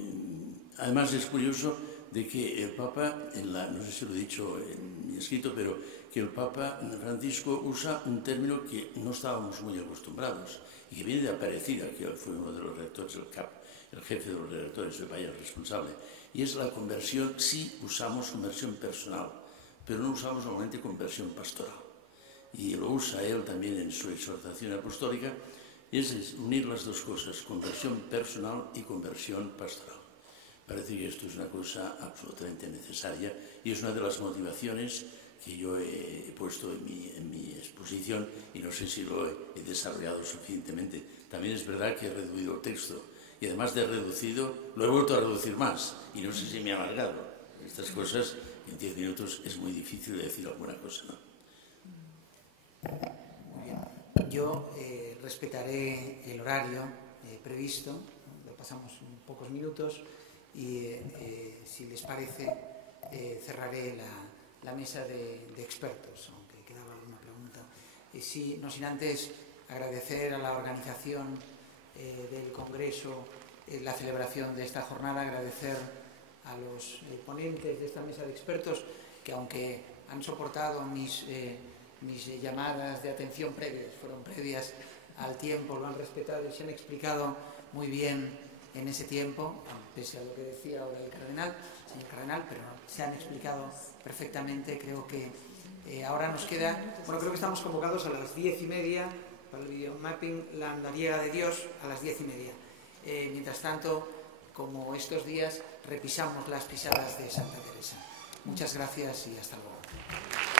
además es curioso de que el Papa, no sé si lo he dicho en mi escrito, pero que el Papa Francisco usa un término que no estábamos muy acostumbrados y que viene de Aparecida, que fue uno de los rectores del CAP, el jefe de los rectores del país, el responsable, y es la conversión. Sí usamos conversión personal, pero no usamos normalmente conversión pastoral. Y lo usa él también en su exhortación apostólica, y es unir las dos cosas, conversión personal y conversión pastoral. Parece que esto es una cosa absolutamente necesaria y es una de las motivaciones que yo he puesto en mi exposición y no sé si lo he desarrollado suficientemente. También es verdad que he reducido el texto y además de reducido, lo he vuelto a reducir más y no sé si me he alargado. Estas cosas en 10 minutos es muy difícil de decir alguna cosa, ¿no? Muy bien. Yo respetaré el horario previsto, lo pasamos en pocos minutos y si les parece cerraré la mesa de expertos, aunque quedaba alguna pregunta. Sí, no sin antes agradecer a la organización del Congreso la celebración de esta jornada, agradecer a los ponentes de esta mesa de expertos que, aunque han soportado mis llamadas de atención previas, fueron previas al tiempo, lo han respetado y se han explicado muy bien en ese tiempo, pese a lo que decía ahora el cardenal. señor cardenal, pero se han explicado perfectamente. Creo que ahora nos queda, bueno, creo que estamos convocados a las 10:30 para el videomapping La Andariega de Dios a las 10:30. Mientras tanto, como estos días, repisamos las pisadas de Santa Teresa. Muchas gracias y hasta luego.